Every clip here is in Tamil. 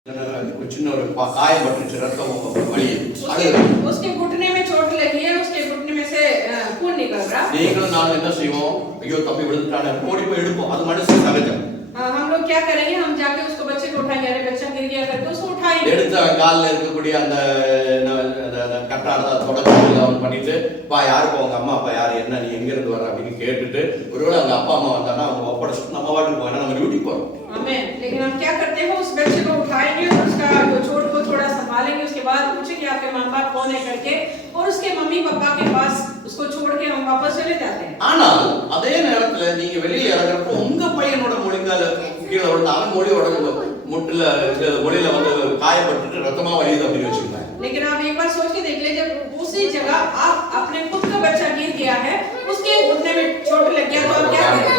उसके घुटने में चोट लगी है, उसके घुटने में से खून निकल रहा। हम लोग क्या करेंगे, हम जाके उसको बच्चे को उठाएंगे, अरे बच्चा गिर गया करके उसको उठाएंगे। பண்ணிட்டு பா யாருக்கு அவங்க அம்மா அப்பா யாரு என்ன நீ எங்க இருந்து வர அப்படின்னு கேட்டுட்டு ஒருவேளை அவங்க அப்பா அம்மா வந்தானா அவங்க ஒப்படைச்சிட்டு நம்ம வாட்டுக்கு போனா நம்ம டியூட்டி போறோம். आमीन। लेकिन हम क्या करते हैं, उस बच्चे को उठाएंगे, उसका जो चोट को थोड़ा संभालेंगे, उसके बाद पूछेंगे आपके माँ बाप कौन है करके, और उसके मम्मी पापा के पास उसको छोड़ के हम वापस चले जाते हैं। ஆனால் அதே நேரத்துல நீங்க வெளியில இறங்கறப்போ உங்க பையனோட முழங்கால கீழ விழுந்து அவன் மொழியோட முட்டுல மொழியில வந்து காயப்பட்டு ரத்தமா வலியுது அப்படின்னு வச்சுக்கோங்க. लेकिन आप एक बार सोच के देख लीजिए, जब उसी जगह आप अपने खुद का बच्चा गिर गया है, उसके घुटने में चोट लग गया, तो आप क्या करेंगे?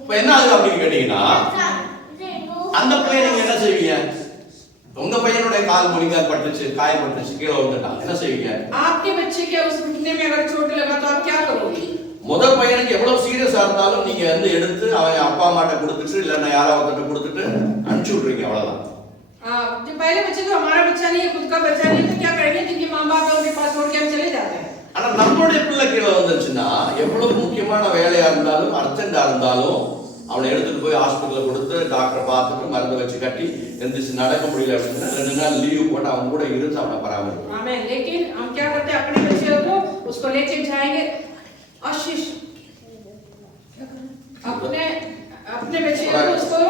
இப்ப என்ன ஆகுது அப்படின்னு கேட்டீங்கன்னா, அந்த பையன் நீங்க என்ன செய்வீங்க? உங்க பையனோட கால் முழங்கால் பட்டுச்சு, காயப்பட்டுச்சு, கீழே விழுந்துட்டான், என்ன செய்வீங்க? आपके बच्चे के उस घुटने में अगर चोट लगा तो आप क्या करोगे? முதல் பையனுக்கு எவ்வளவு சீரியஸா இருந்தாலும் நீங்க வந்து எடுத்து அவன் அப்பா அம்மாட்ட கொடுத்துட்டு இல்லன்னா யாராவது கொடுத்துட்டு அனுப்பிச்சு விட்டுறீங்க, அவ்வளவுதான். जो पहले बच्चे जो हमारा बच्चा नहीं है, खुद का बच्चा नहीं है, तो क्या करेंगे? जिनके माँ बाप है उनके पास छोड़ के हम चले जाते हैं। ஆனா நம்மளுடைய பிள்ளை கீழே வந்துருச்சுன்னா எவ்வளவு முக்கியமான வேலையா இருந்தாலும் அர்ஜென்டா இருந்தாலும் அவனை எடுத்துட்டு போய் ஹாஸ்பிட்டல்ல கொடுத்து டாக்டர் பார்த்துட்டு மருந்து வச்சு கட்டி எந்திரிச்சு நடக்க முடியல அப்படின்னா 2 நாள் லீவு போட்டு அவங்க கூட இருந்து அவனை பராமரிக்கணும். आमीन। लेकिन हम क्या करते हैं, अपने बच्चे को उसको लेके जाएंगे, आशीष अपने बच्चे को उसको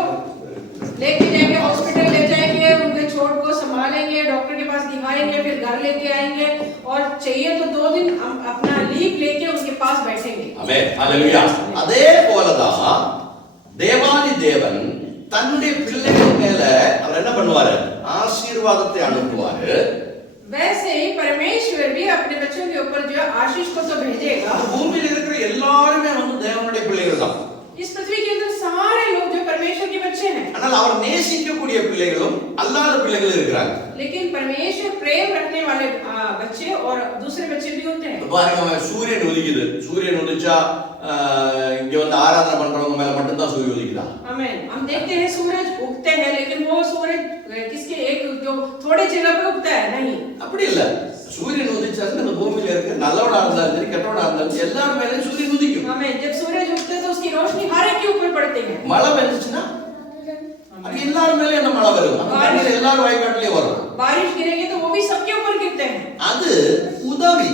लेके जाएंगे, हॉस्पिटल ले जाएंगे, उनके चोट को संभालेंगे, डॉक्टर के पास दिखाएंगे, फिर घर लेके आएंगे, और चाहिए तो 2 दिन हम अपना लीव लेके उनके पास बैठेंगे। आमीन, हालेलुया। அதே போலதான் தேவாதி தேவன் தன்னுடைய பிள்ளைகள் மேல அவர் என்ன பண்ணுவாரு? ஆசீர்வாதத்தை அனுப்புவாரு। वैसे ही परमेश्वर भी अपने बच्चों के ऊपर जो आशीष को तो भेजेगा। பூமியில இருக்கிற எல்லாரும் வந்து தேவனுடைய பிள்ளைகள் தான்। इस पृथ्वी के अंदर सारे लोग जो परमेश्वर के बच्चे हैं। ஆனால் அவர் நேசிக்கக்கூடிய பிள்ளைகளும் அல்லாத பிள்ளைகள் இருக்கிறாங்க। लेकिन परमेश्वर प्रेम रखने वाले बच्चे और दूसरे बच्चे भी होते हैं। பாருங்க, சூரியன் உதிக்குது, சூரியன் உதிச்சா இங்க வந்து ஆராதனை பண்றவங்க மேல மட்டும் தான் சூரியன் உதிக்குதா? आमीन। हम देखते हैं सूरज उगते हैं, लेकिन वो सूरज किसके एक जो थोड़े जगह पे उगता है नहीं, அப்படி இல்ல। சூரியன் உதிச்சாச்சு இந்த பூமியில இருக்க நல்லவனா இருந்தாலும் சரி கெட்டவனா இருந்தாலும் எல்லாரும் மேலயும் சூரியன் உதிக்கும்। आमीन। जब सूरज उगते है तो उसकी रोशनी हर एक के ऊपर पड़ती है। மழை பெஞ்சுச்சுன்னா அது எல்லாரும் மேலயும் அந்த மழை வரும், அந்த தண்ணீர் எல்லாரும் வாய்க்காட்டிலே வரும்। बारिश गिरेगी तो वो भी सबके ऊपर गिरते हैं। அது உதவி,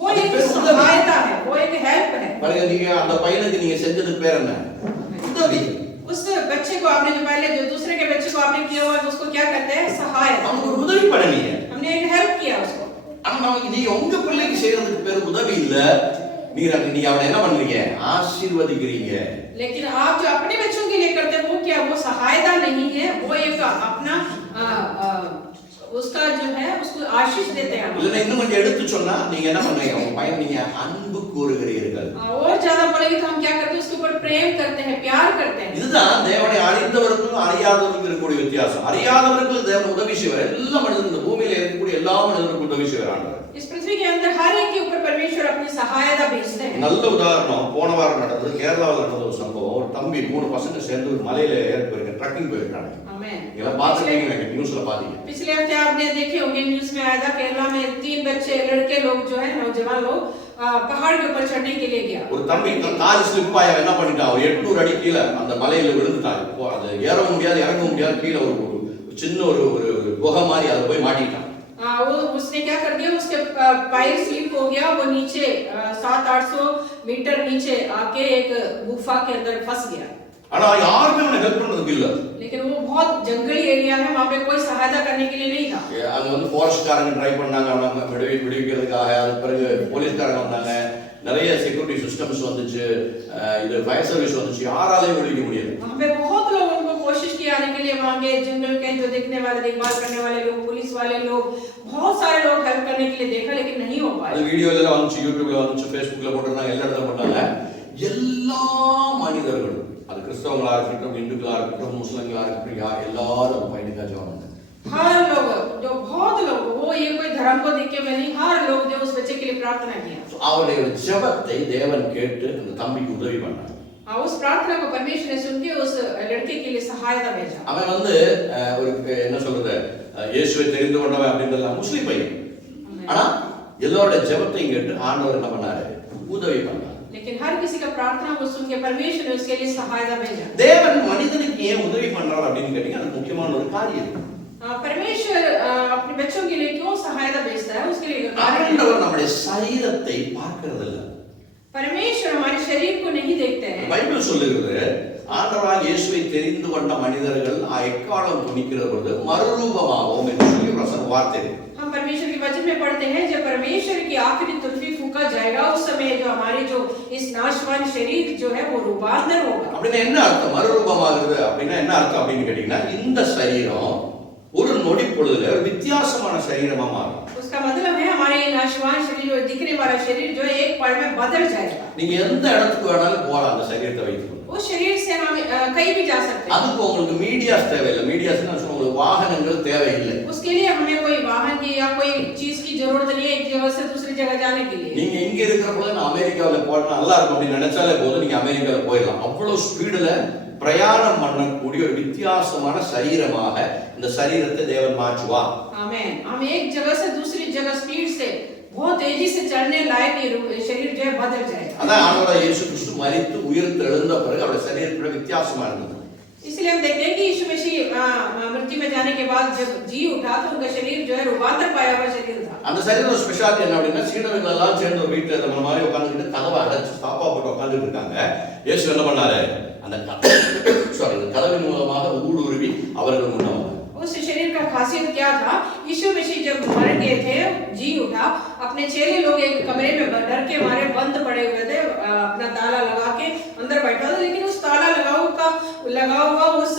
वो एक सहायता है, वो एक हेल्प है। பாருங்க, நீங்க அந்த பையனுக்கு நீங்க செஞ்சதுக்கு பேர் என்ன? உதவி। उस बच्चे को आपने जो पहले जो दूसरे के बच्चे को आपने किया हुआ, उसको क्या कहते हैं? सहायता। அவனுக்கு ஒரு உதவி பண்ணீங்க, हमने एक हेल्प किया उसको। ஆனா நமக்கு நீங்க உங்க பிள்ளைக்கு செய்யறதுக்கு பேர் உதவி இல்ல, நீங்க அவனை என்ன பண்றீங்க? ஆசீர்வதிக்கிறீங்க। लेकिन आप जो अपने बच्चों के लिए करते हैं वो क्या? वो सहायता नहीं है, वो एक अपना उसका जो है उसको आशीष देते हैं। இல்ல இன்னும் கொஞ்சம் எடுத்து சொன்னா நீங்க என்ன பண்றீங்க? உங்க பையன் நீங்க அன்பு கூறுகிறீர்கள்। और ज्यादा बोलेंगे तो हम क्या करते हैं? उसके ऊपर प्रेम करते हैं, प्यार करते हैं। இதுதான் தேவனை அறிந்தவர்களுக்கும் அறியாதவர்களுக்கும் இருக்கக்கூடிய வித்தியாசம்। அறியாதவர்களுக்கு தேவன் உதவி செய்வார், எல்லா மனிதனும் இந்த பூமியில இருக்கக்கூடிய எல்லா மனிதனுக்கும் உதவி செய்வார் ஆண்டவர்। इस पृथ्वी के अंदर हर एक के ऊपर परमेश्वर अपनी सहायता भेजते हैं। நல்ல உதாரணம் போன வாரம் நடந்தது, கேரளாவில் நடந்த ஒரு சம்பவம்। ஒரு தம்பி 3 பசங்க சேர்ந்து ஒரு மலையில ஏறி போயிருக்க ட்ரக்கிங் போயிருக்காங்க। आमीन। இதெல்லாம் பாத்துட்டீங்க, நியூஸ்ல பாத்தீங்க। पिछले हफ्ते आपने देखे होंगे, न्यूज़ में आया था, केरला में 3 बच्चे लड़के लोग जो है नौजवान लोग पहाड़ के ऊपर चढ़ने के लिए गया। ஒரு தம்பி கால் ஸ்லிப் ஆகி என்ன பண்ணிட்டான், ஒரு 800 அடி கீழ அந்த மலையில விழுந்துட்டான்। அது ஏறவும் முடியாது இறங்க முடியாது, கீழ ஒரு சின்ன ஒரு குகை மாதிரி அதுல போய் மாட்டிட்டான்। वो उसने क्या कर दिया, उसके पैर स्लिप हो गया, वो नीचे 700-800 मीटर नीचे आके एक गुफा के अंदर फंस गया। ஆனா யாருமே அவனை ஹெல்ப் பண்றதுக்கு இல்ல। लेकिन वो बहुत जंगली एरिया है, वहां पे कोई सहायता करने के लिए नहीं था। அங்க வந்து ஃபாரஸ்ட்காரங்க ட்ரை பண்ணாங்க அவனை விடுவிக்கிறதுக்காக, அதுக்கு பிறகு போலீஸ்காரங்க வந்தாங்க, நிறைய செக்யூரிட்டி சிஸ்டம்ஸ் வந்துச்சு, இது ஃபயர் சர்வீஸ் வந்துச்சு, யாராலையும் விடுவிக்க முடியல। वहां पे बहुत लोगों को कोशिश की आने के लिए, वहां के जंगल के जो देखने वाले, देखभाल करने वाले लोग, पुलिस वाले लोग, बहुत सारे लोग हेल्प करने के लिए देखा, लेकिन नहीं हो पाया। அது வீடியோல எல்லாம் வந்துச்சு, யூடியூப்ல வந்துச்சு, ஃபேஸ்புக்ல போட்டுறாங்க, எல்லா இடத்துல போட்டாங்க। எல்லா மனிதர்களும், அது கிறிஸ்தவங்களா இருக்கட்டும், இந்துக்களா இருக்கட்டும், முஸ்லிம்களா இருக்கட்டும், எல்லாரும் பயணிக்கா ஜெபம் பண்ணாங்க। हर लोग जो बहुत लोग वो ये कोई धर्म को देख के मैं नहीं, हर लोग ने उस बच्चे के लिए प्रार्थना किया। அவருடைய ஜெபத்தை தேவன் கேட்டு அந்த தம்பிக்கு உதவி பண்ணார். उस प्रार्थना को परमेश्वर ने सुन के उस लड़के के लिए सहायता भेजा। அவன் வந்து ஒரு என்ன சொல்றது, இயேசுவை தெரிந்து கொண்டவன் அப்படின்றதெல்லாம் முஸ்லிம் பையன். ஆனா எல்லாரோட ஜெபத்தையும் கேட்டு ஆண்டவர் என்ன பண்ணாரு, உதவி பண்ணார். लेकिन हर किसी का प्रार्थना को सुन के परमेश्वर ने उसके लिए सहायता भेजा। தேவன் மனிதனுக்கு ஏன் உதவி பண்றார் அப்படின்னு கேட்டீங்க, அது முக்கியமான ஒரு காரியம். परमेश्वर अपने बच्चों के लिए क्यों सहायता भेजता है, उसके लिए ஆண்டவர் நம்முடைய சரீரத்தை பார்க்கிறது இல்ல. परमेश्वर हमारे शरीर को नहीं देखते हैं। பைபிள் சொல்லுகிறது, ஆண்டவராகிய இயேசுவை தெரிந்து கொண்ட மனிதர்கள் எக்காலம் துணிக்கிற பொழுது மறுரூபமாகும் என்று சொல்லி வசனம் வார்த்தை. हम परमेश्वर के वचन में पढ़ते हैं, जब परमेश्वर की आखिरी तुल्फी फूंका जाएगा उस समय जो हमारे जो इस नाशवान शरीर जो है वो रूपांतर होगा। அப்படின்னா என்ன அர்த்தம், மறுரூபமாகிறது அப்படின்னா என்ன அர்த்தம் அப்படின்னு கேட்டீங்கன்னா, இந்த சரீரம் ஒரு நொடி பொழுதுல ஒரு வித்தியாசமான சரீரமா மாறும். उसका मतलब है हमारे ये नाशवान शरीर जो दिखने वाला शरीर जो एक पल में बदल जाएगा। நீங்க எந்த இடத்துக்கு வேணாலும் போகலாம் அந்த சரீரத்தை வைத்து. उस शरीर से हम कहीं भी जा सकते हैं। அதுக்கு உங்களுக்கு மீடியாஸ் தேவையில்லை. மீடியாஸ்னா உங்களுக்கு வாகனங்கள் தேவையில்லை. उसके लिए हमें कोई वाहन की या कोई चीज की जरूरत नहीं है एक जगह से दूसरी जगह जाने के लिए। நீங்க இங்க இருக்கிறப்ப நான் அமெரிக்காவுல போனா நல்லா இருக்கும் அப்படின்னு நினைச்சாலே போதும், நீங்க அமெரிக்கால போயிடலாம். அவ்வளவு ஸ்பீடுல பிரயாணம் பண்ணக்கூடிய ஒரு வித்தியாசமான சரீரமாக இந்த சரீரத்தை தேவன் மாற்றுவார். आमीन। हम एक जगह से दूसरी जगह स्पीड से बहुत तेजी से चलने लायक ये शरीर जो है बदल जाएगा। அதான் ஆண்டவராகிய இயேசு கிறிஸ்து மரித்து உயிர்த்து எழுந்த பிறகு அவருடைய சரீரத்துல வித்தியாசமா இருந்தது. इसलिए हम देखते हैं कि यीशु मसीह मृत्यु में जाने के बाद जब जी उठा तो उनका शरीर जो है रूपांतर पाया हुआ शरीर था। அந்த சரீரோட ஸ்பெஷாலிட்டி என்ன அப்படின்னா, சீடர்கள் எல்லாம் சேர்ந்து ஒரு வீட்டுல நம்ம மாதிரி உட்கார்ந்துட்டு கதவை அடைச்சு தாப்பா போட்டு உட்கார்ந்துட்டு இருக்காங்க. இயேசு என்ன பண்ணாரு, அந்த கதவின் மூலமாக ஊடுருவி அவர்கள் முன்ன வந்தார். उस शरीर का खासियत क्या था, यीशु मसीह जब मर गए थे, जी उठा, अपने चेले लोग एक कमरे में डर के मारे बंद पड़े हुए थे, अपना ताला लगा के अंदर बैठा था, लेकिन उस ताला लगा हुआ उस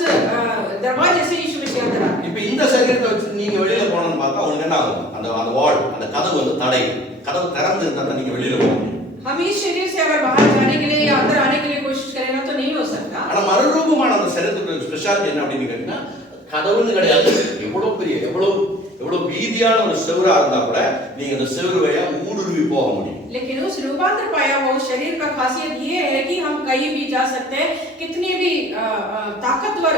दरवाजे से यीशु मसीह अंदर आ गए। இப்ப இந்த சரீரத்தை வச்சு நீங்க வெளியில போனோம்னு பார்த்தா உங்களுக்கு என்ன ஆகும், அந்த வால் அந்த கதவு வந்து தடை, கதவு திறந்து இருந்தா தான் நீங்க வெளியில போக முடியும். हम इस शरीर से अगर बाहर जाने के लिए या अंदर आने के लिए कोशिश करेंगे तो नहीं हो सकता। ஆனா மறுரூபமான அந்த சரீரத்தோட ஸ்பெஷாலிட்டி என்ன அப்படின்னு கேட்டீங்கன்னா, கதவுன்னு கிடையாது. எவ்வளவு பெரிய எவ்வளவு வீதியான ஒரு செவுரா இருந்தா கூட நீங்க அந்த செவுரு வழியா ஊடுருவி போக முடியும். लेकिन उस रूपांतर पाया हुआ शरीर का खासियत ये है कि हम कहीं भी जा सकते हैं, कितनी भी ताकतवर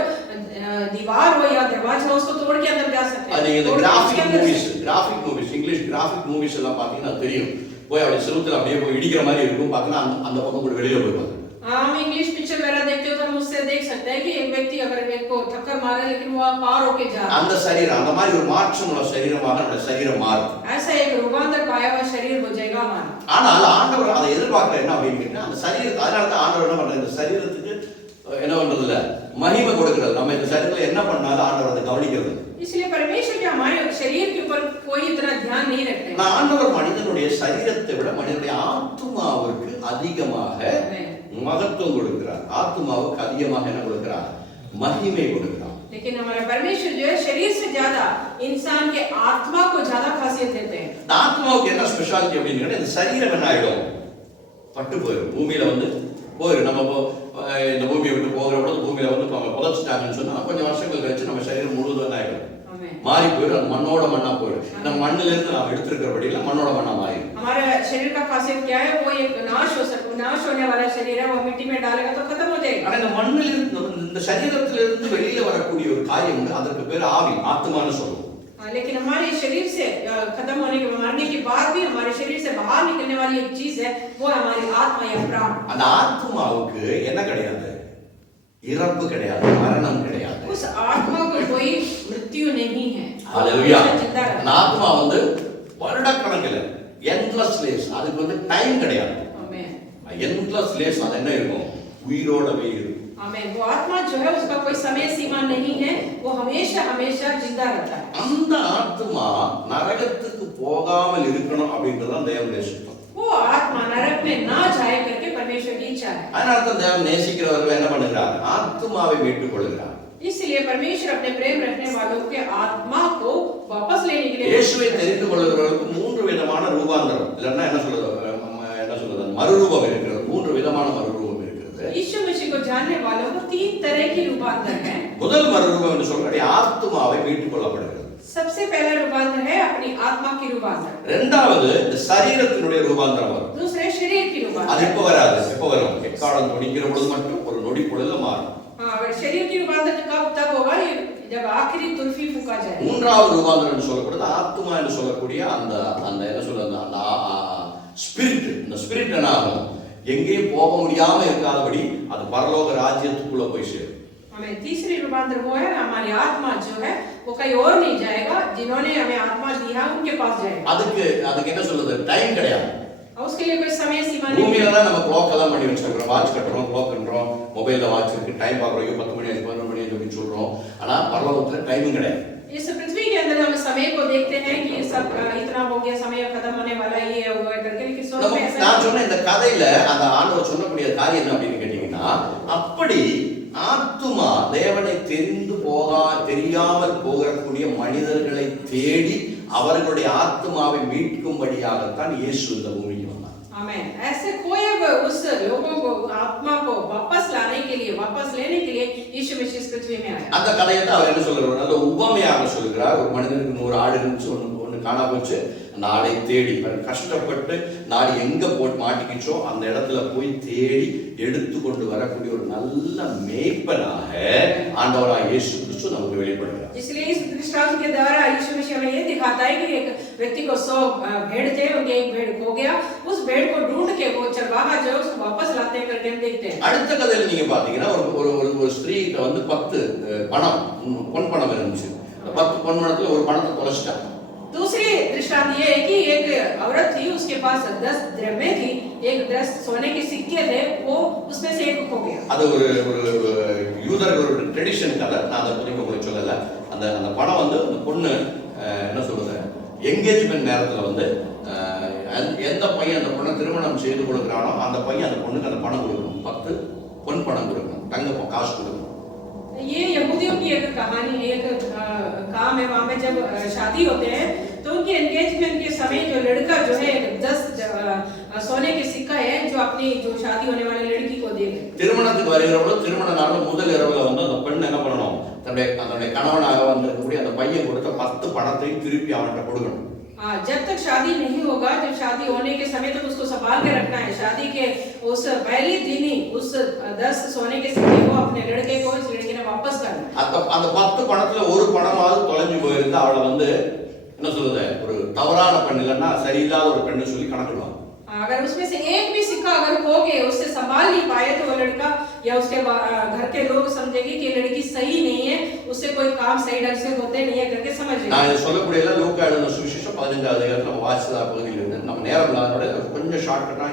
दीवार हो या दरवाजा हो उसको तोड़ के अंदर जा सकते हैं। நீங்க இந்த graphic movies English graphic movies எல்லாம் பாத்தீங்கன்னா தெரியும், போய் அப்படி செவுத்துல அப்படியே போய் இடிக்கிற மாதிரி இருக்கும். பாத்தீங்கன்னா அந்த பக்கம் கூட வெளியில போயிடுவாங்க. हम इंग्लिश पिक्चर वगैरह देखते हो तो हम उससे देख सकते हैं कि एक व्यक्ति अगर एक को ठक्कर मारे लेकिन वो पार होके जा रहा है। அந்த சரீரம் அந்த மாதிரி ஒரு மாற்றமுள்ள சரீரமாக நம்முடைய சரீரம் மாறும். ऐसा एक रूपांतर पाया हुआ शरीर हो जाएगा हमारा। ஆனால் ஆண்டவர் அதை எதிர்பார்க்கற என்ன அப்படின்னு கேட்டா, அந்த சரீரத்தை அதனால தான் ஆண்டவர் என்ன பண்றாரு, இந்த சரீரத்துக்கு என்ன பண்றது இல்ல, மகிமை கொடுக்கிறது. நம்ம இந்த சரீரத்துல என்ன பண்ணாலும் ஆண்டவர் அதை கவனிக்கிறது. इसलिए परमेश्वर के हमारे शरीर के ऊपर कोई इतना ध्यान नहीं रखते। ஆண்டவர் மனிதனுடைய சரீரத்தை விட மனிதனுடைய ஆத்துமாவுக்கு அதிகமாக மகத்துவம் கொடுக்கிறார். ஆத்துமாவுக்கு அதிகமாக என்ன கொடுக்கிறார், மகிமை கொடுக்கிறார். लेकिन हमारा परमेश्वर जो है शरीर से ज्यादा इंसान के आत्मा को ज्यादा खासियत देते हैं। ஆத்மாவுக்கு என்ன ஸ்பெஷாலிட்டி அப்படின்னு கேட்டா, இந்த சரீரம் என்ன ஆயிடும், பட்டு போயிடும், பூமியில வந்து போயிடும். நம்ம இந்த பூமியை விட்டு போகிற பொழுது பூமியில வந்து புதைச்சிட்டாங்கன்னு சொன்னா கொஞ்சம் வருஷங்கள் கழிச்சு நம்ம சரீரம் முழுவதும் என்ன ஆயிடும், மாறி போயிடும். அது மண்ணோட மண்ணா போயிடும். நம்ம மண்ணில இருந்து நாம் எடுத்திருக்கிறபடியில மண்ணோட மண்ணா மாறிடும். हमारा शरीर का खासियत क्या है, वो एक नाश होने वाला शरीर है, वो मिट्टी में डालेगा तो खत्म हो जाएगा। ஆனா இந்த மண்ணில இருந்து இந்த சரீரத்திலிருந்து வெளியில வரக்கூடிய ஒரு காரியம் உண்டு, அதற்கு பேர் ஆவி, ஆத்மான்னு சொல்லுவோம். लेकिन हमारे शरीर से खत्म होने के मरने के बाद भी हमारे शरीर से बाहर निकलने वाली एक चीज है, वो हमारी आत्मा या प्राण। அந்த ஆத்மாவுக்கு என்ன கிடையாது, இறப்பு கிடையாது, மரணம் கிடையாது. उस आत्मा को कोई मृत्यु नहीं है। हालेलुया। அந்த ஆத்மா வந்து வருடக்கணக்கில் எண்ட்லெஸ் லேஸ், அதுக்கு வந்து டைம் கிடையாது. ஆமென்। எண்ட்லெஸ் லேஸ் அது என்ன இருக்கும், உயிரோடவே இருக்கும். आमीन। वो आत्मा जो है उसका कोई समय सीमा नहीं है, वो हमेशा हमेशा जिंदा रहता है। அந்த ஆத்மா நரகத்துக்கு போகாமல் இருக்கணும் அப்படின்றதுதான் தேவனுடைய சித்தம். वो आत्मा नरक में ना जाए करके परमेश्वर की इच्छा है। அதனால தான் தேவன் நேசிக்கிறவர்கள் என்ன பண்ணுகிறார், ஆத்மாவை மீட்டுக் கொள்கிறார். इसलिए परमेश्वर अपने प्रेम रखने वालों के आत्मा को वापस लेने के लिए இயேசுவை தெரிந்து கொள்கிறவர்களுக்கு மூன்று விதமான ரூபாந்தரம், இல்லன்னா என்ன சொல்றது மறுரூபம் இருக்கிறது. மூன்று விதமான மறுரூபம் இருக்கிறது. यीशु मसीह को जानने वालों को तीन तरह की रूपांतर है। முதல் மறுரூபம் என்று சொல்றது ஆத்மாவை மீட்டுக் கொள்ளப்படுகிறது. सबसे पहला रूपांतर है अपनी आत्मा की रूपांतर, இரண்டாவது இந்த சரீரத்தினுடைய ரூபாந்தரம் வரும். दूसरे शरीर की அது रूपांतर। எப்ப வராது, எப்ப வரும்? எக்காலம் துணிக்கிற பொழுது மட்டும் ஒரு நொடி பொழுதுல மாறும். हाँ, अगर शरीर की रूपांतर कब तक होगा? ये जब आखिरी तुल्फी फूका जाए। மூன்றாவது ரூபாந்தரம் என்று சொல்லப்படுது ஆத்மா என்று சொல்லக்கூடிய அந்த அந்த என்ன சொல்றது, அந்த ஸ்பிரிட். இந்த ஸ்பிரிட் என்ன ஆகும்? எங்கேயும் போக முடியாம இருக்காதபடி அது பரலோக ராஜ்யத்துக்குள்ள போய் சேரும். हमें तीसरी रूपांतर वो है, हमारी आत्मा जो है वो कहीं और नहीं जाएगा, जिन्होंने हमें आत्मा दिया उनके पास जाएगा। அதுக்கு என்ன சொல்றது, டைம் கிடையாது. और उसके लिए कोई समय सीमा नहीं। பூமியில தான் நம்ம கிளாக் எல்லாம் பண்ணி வச்சிருக்கோம், வாட்ச் கட்டுறோம், கிளாக் பண்றோம், மொபைல்ல வாட்ச் இருக்கு, டைம் பார்க்குறோம், 10 மணி 11 மணி அப்படின்னு சொல்றோம். ஆனா பரலோகத்துல டைமிங் கிடையாது. इस पृथ्वी के अंदर हम समय को देखते हैं कि ये सब इतना हो गया, समय खत्म होने वाला, ये होगा करके, लेकिन स्वर्ग में ऐसा நான் சொன்ன இந்த கதையில அந்த ஆண்டவர் சொல்லக்கூடிய காரியம் என்ன அப்படின்னு கேட்டீங்கன்னா, அப்படி ஆத்துமா தேவனை தெரியாமல் போகக்கூடிய மனிதர்களை தேடி அவர்களுடைய ஆத்மாவை மீட்கும்படியாகத்தான் இயேசு இந்த பூமிக்கு வந்தார். आमेन। ऐसे कोई उस लोगों को आत्मा को वापस लाने के लिए, वापस लेने के लिए यीशु मसीह इस पृथ्वी में आया। அந்த கதையை தான் அவர் என்ன சொல்றாரு, நல்ல உவமையாக சொல்கிறார். ஒரு மனிதனுக்கு 100 ஆடு இருந்துச்சு, ஒன்னு காணா போச்சு. அந்த ஆடை தேடி கஷ்டப்பட்டு நாடு எங்க போட்டு மாட்டிக்கிச்சோ அந்த இடத்துல போய் தேடி எடுத்து கொண்டு வரக்கூடிய ஒரு நல்ல மேய்ப்பனாக ஆண்டவராக இயேசு கிறிஸ்து நமக்கு வெளிப்படுகிறார். इसलिए इस दृष्टांत के द्वारा यीशु मसीह हमें ये दिखाता है कि एक व्यक्ति को 100 भेड़ थे, उनके एक भेड़ खो गया, उस भेड़ को ढूंढ के वो चरवाहा जो उसको वापस लाते हैं करके हम देखते हैं। அடுத்த கதையில நீங்க பாத்தீங்கன்னா ஒரு ஸ்திரீக்கு வந்து 10 பணம் பொன் பணம் இருந்துச்சு. 10 பொன் பணத்துல ஒரு பணத்தை தொலைச்சிட்டாங்க. दूसरी दृष्टांत ये है कि एक औरत थी, उसके पास 10 द्रव्य थी, एक 10 सोने के सिक्के थे, वो उसमें से एक खो गया। அது ஒரு யூதர்களோட ட்ரெடிஷன் கதை, நான் அதை பத்தி உங்களுக்கு சொல்லல. அந்த அந்த பணம் வந்து அந்த பொண்ணு என்ன சொல்றது, என்கேஜ்மென்ட் நேரத்துல வந்து எந்த பையன் அந்த பொண்ணை திருமணம் செய்து கொடுக்குறானோ அந்த பையன் அந்த பொண்ணுக்கு அந்த பணம் கொடுக்கணும், 10 பொன் பணம் கொடுக்கணும், தங்க காசு கொடுக்கணும். ये यहूदियों की एक कहानी, एक काम है। वहाँ पे जब शादी होते हैं तो उनके एंगेजमेंट के समय जो लड़का जो है 10 सोने के सिक्का है जो अपनी जो शादी होने वाली लड़की को दे दे। திருமணத்துக்கு வருகிறவங்க திருமண நாள் முதல் இரவுல வந்து அந்த பெண் என்ன பண்ணணும், தன்னுடைய கணவனாக வந்திருக்கக்கூடிய அந்த பையன் கொடுத்த 10 பணத்தையும் திருப்பி அவன்கிட்ட கொடுக்கணும். जब तक शादी नहीं होगा, जब शादी होने के समय तक उसको संभाल के रखना है। शादी के उस पहले दिन ही उस 10 सोने के सिक्के को अपने लड़के को, इस लड़के ने वापस करना है। அந்த 10 பணத்துல ஒரு பணமாவது தொலைஞ்சு போயிருந்தா அவளை வந்து என்ன சொல்றது, ஒரு தவறான பெண் இல்லைன்னா சரியில்லாத ஒரு பெண்ணு சொல்லி கணக்கிடுவாங்க. अगर उसमें से एक भी सिक्का अगर खो गए, उससे संभाल नहीं पाए, तो वो लड़का या उसके घर के लोग समझेंगे कि लड़की सही नहीं है, उससे कोई काम सही ढंग से होते नहीं है करके समझेंगे। நான் இத சொல்லக்கூடிய லூக்கா எழுதின சுவிசேஷம் 15வது அதிகாரத்துல நம்ம வாசிச்ச பகுதியில இருந்து நம்ம நேரம் இல்லாதனோட கொஞ்சம் ஷார்ட்கட்டா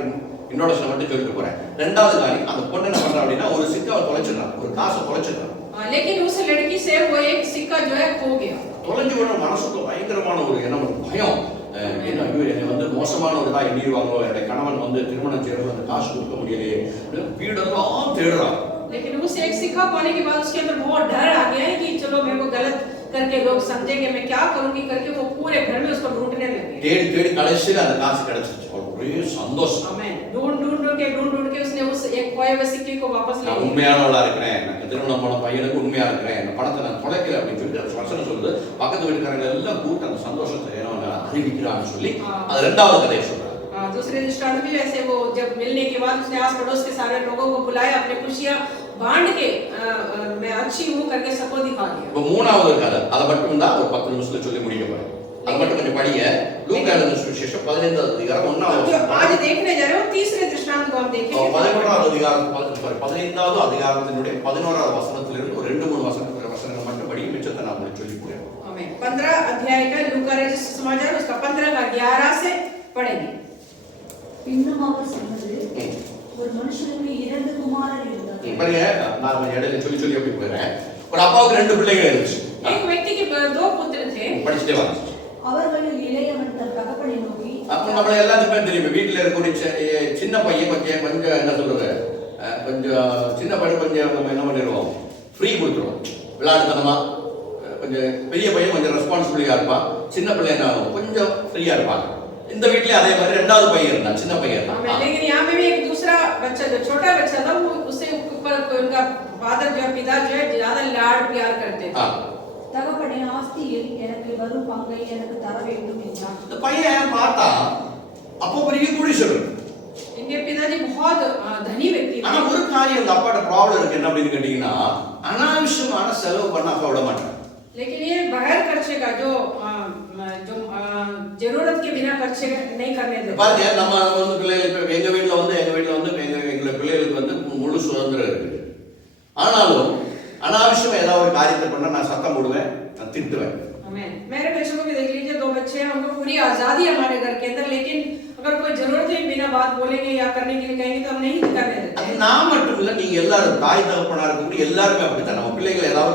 இன்ட்ரோடக்ஷன் மட்டும் சொல்லிட்டு போறேன். ரெண்டாவது காரியம், அந்த பொண்ணு என்ன பண்றா அப்படின்னா ஒரு சிக்காவை தொலைச்சிடுறான், ஒரு காசை தொலைச்சிடுறான். लेकिन उस लड़की से वो एक सिक्का जो है खो गया। தொலைஞ்சு போன மனசுக்கு பயங்கரமான ஒரு என்ன, ஒரு பயம். என்ன, ஐயோ என்னை வந்து மோசமான ஒரு இதா எண்ணிடுவாங்களோ, என்னுடைய கணவன் வந்து திருமணம் செய்யறது அந்த காசு கொடுக்க முடியலையே, வீடெல்லாம் தேடுறான். लेकिन उस एक सिक्का पाने के बाद उसके अंदर बहुत डर आ गया है कि चलो मेरे को गलत करके लोग समझेंगे, मैं क्या करूंगी करके वो पूरे घर में उसको ढूंढने लगे। தேடி தேடி கடைசியில அந்த காசு கிடைச்சிச்சு. ஒரே சந்தோஷம். आमेन। ढूंढ के उसने उस एक खोए हुए सिक्के को वापस ले நான் உண்மையானவளா இருக்கிறேன், நான் திருமணம் போன பையனுக்கு உண்மையா இருக்கிறேன், இந்த பணத்தை நான் தொலைக்கல அப்படின்னு சொல்லிட்டு அந்த வசனம் சொல்லுது. பக்கத்து வீட்டுக்காரங்க எல்லாம் கூப்பிட்டு அந்த சந்தோஷத்தை அறிவிக்கிறான்னு சொல்லி அது ரெண்டாவது கதையை சொல்றாரு. दूसरे दृष्टांत में ऐसे वो जब मिलने के बाद उसने आस पड़ोस के सारे लोगों को बुलाया, अपने खुशियां बांट के मैं अच्छी हूं करके सबको दिखा दिया। இப்போ மூணாவது கதை, அதை மட்டும் தான் ஒரு 10 நிமிஷத்துல சொல்லி முடிக்க போறேன். அது மட்டும் கொஞ்சம் படிங்க. லூக்கா எழுதின சுவிசேஷம் 15வது அதிகாரம் 1வது आज देखने जा रहे हो तीसरे दृष्टांत को हम देखेंगे। 11வது அதிகாரம் 15வது அதிகாரத்தினுடைய 11வது வசனத்திலிருந்து ஒரு 2-3 வசனங்கள் மட்டும் படி, மிச்சத்தை நான் உங்களுக்கு சொல்லி போறேன். आमेन। 15 अध्याय का लूका रचित समाचार उसका 15 का 11 से पढ़ेंगे। இன்னும் அவர் சொன்னது, ஒரு மனுஷனுக்கு 2 குமாரர் இருந்தார்கள். பாருங்க, நான் கொஞ்சம் இடையில சொல்லி அப்படி போறேன். ஒரு அப்பாவுக்கு 2 பிள்ளைகள் இருந்துச்சு. एक व्यक्ति के 2 पुत्र थे। படிச்சிட்டே வாங்க. அவர்களில் இளையவன் தன் தகப்பனை நோக்கி, அப்ப நம்ம எல்லாத்துக்குமே தெரியும், வீட்டுல இருக்கக்கூடிய சின்ன பையன் கொஞ்சம் என்ன சொல்றது, கொஞ்சம் சின்ன பையன் கொஞ்சம் நம்ம என்ன பண்ணிடுவோம், ஃப்ரீ கொடுத்துருவோம் விளையாட்டுத்தனமா. கொஞ்சம் பெரிய பையன் கொஞ்சம் ரெஸ்பான்சிபிலிட்டியா இருப்பான், சின்ன பிள்ளை என்ன ஆகும் கொஞ்சம் ஃப்ரீயா இருப்பாங்க. இந்த வீட்லயே அதே மாதிரி ரெண்டாவது பையன் இருந்தான், சின்ன பையன் இருந்தான். लेकिन यहाँ पे भी एक दूसरा बच्चा, जो छोटा बच्चा था, वो उससे ऊपर उनका फादर जो है, पिता जो है, ज्यादा लाड प्यार करते थे। தகப்பனே ஆஸ்தியில் எனக்கு வரும் பங்கை எனக்கு தர வேண்டும் என்றான். இந்த பையன் பார்த்தா அப்போ பெரிய கோடீஸ்வரன். इनके पिताजी बहुत धनी व्यक्ति ஆனா थे, ஒரு காரியம் இந்த அப்பாட்ட ப்ராப்ளம் இருக்கு என்ன அப்படின்னு கேட்டீங்கன்னா அனாவசியமான செலவு பண்ண அப்பா விட மாட்டாங்க. लेकिन ये बगैर खर्चे का जो जरूरत के बिना खर्चे नहीं करने देते। பாருங்க நம்ம வந்து பிள்ளைகளுக்கு எங்க வீட்ல வந்து எங்க பிள்ளைகளுக்கு வந்து முழு சுதந்திரம் இருக்குது. ஆனாலும் அனாவசியமா ஏதாவது ஒரு காரியத்தை பண்ணா நான் சத்தம் போடுவேன், நான் திட்டுவேன். मेरे बच्चों को भी देख लीजिए, 2 बच्चे हैं, उनको पूरी आजादी है हमारे घर के अंदर, लेकिन अगर कोई जरूरत है बिना बात बोलेंगे या करने के लिए कहेंगे तो हम नहीं करने देते। அது நான் மட்டும் இல்ல, நீங்க எல்லாரும் தாய் தகப்பனா இருக்கக்கூடிய எல்லாருமே அப்படித்தான். நம்ம பிள்ளைகள் ஏதாவது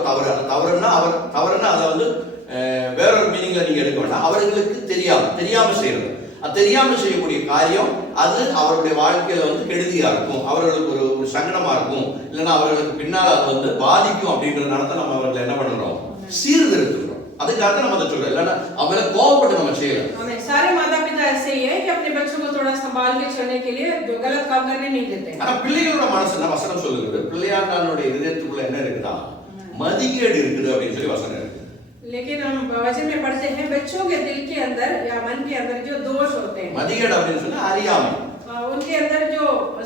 தவறுன்னா அதை வந்து வேற ஒரு மீனிங்ல நீங்க எடுக்க வேண்டாம். அவர்களுக்கு தெரியாம செய்யறது, அது தெரியாம செய்யக்கூடிய காரியம் அது அவருடைய வாழ்க்கையில வந்து கெடுதியா இருக்கும், அவர்களுக்கு ஒரு சங்கடமா இருக்கும், இல்லைன்னா அவர்களுக்கு பின்னால் அது வந்து பாதிக்கும் அப்படின்றதுனால தான் நம்ம அவர்களை என்ன பண்றோம், சீர்திருத்துறோம். அதுக்காக நம்ம அதை சொல்றோம், இல்லைன்னா அவங்கள கோவப்பட்டு நம்ம செய்யலாம். सारे माता पिता ऐसे ही है कि अपने बच्चों को थोड़ा संभाल के चलने के लिए जो गलत काम करने नहीं देते। ஆனா பிள்ளைகளோட மனசுல வசனம் சொல்லுகிறது, பிள்ளையாண்டானுடைய இதயத்துக்குள்ள என்ன இருக்குதா, மதிகேடு இருக்குது அப்படின்னு சொல்லி வசனம் இருக்கு. लेकिन हम वचन में पढ़ते हैं बच्चों के दिल के अंदर या मन के अंदर जो दोष होते हैं, மதிகேடு அப்படின்னு சொன்னா அறியாமை, उनके अंदर जो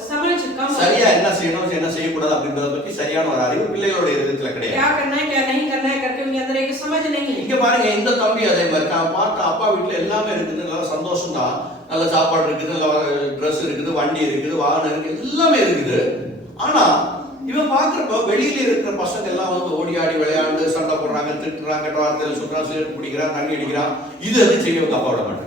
समझ कम, சரியா என்ன செய்யணும் என்ன செய்யக்கூடாது அப்படின்றத பத்தி சரியான ஒரு அறிவு பிள்ளைகளோட இதயத்துல கிடையாது. क्या करना है क्या नहीं करना है करके उनके अंदर एक समझ नहीं है। இங்க பாருங்க, இந்த தம்பி அதே மாதிரி தான் பார்த்த அப்பா வீட்டுல எல்லாமே இருக்குது, நல்ல சந்தோஷம் தான், நல்ல சாப்பாடு இருக்குது, நல்ல ட்ரெஸ் இருக்குது, வண்டி இருக்குது, வாகனம் இருக்குது, எல்லாமே இருக்குது. ஆனா இவன் பாக்குறப்ப வெளியில இருக்கிற பசங்க எல்லாம் வந்து ஓடி ஆடி விளையாண்டு சண்டை போடுறாங்க, திட்டுறாங்க, கெட்ட வார்த்தையில சொல்றான், சிகரெட் பிடிக்கிறான், தண்ணி அடிக்கிறான், இது அது செய்ய அப்பா விட மாட்டாங்க.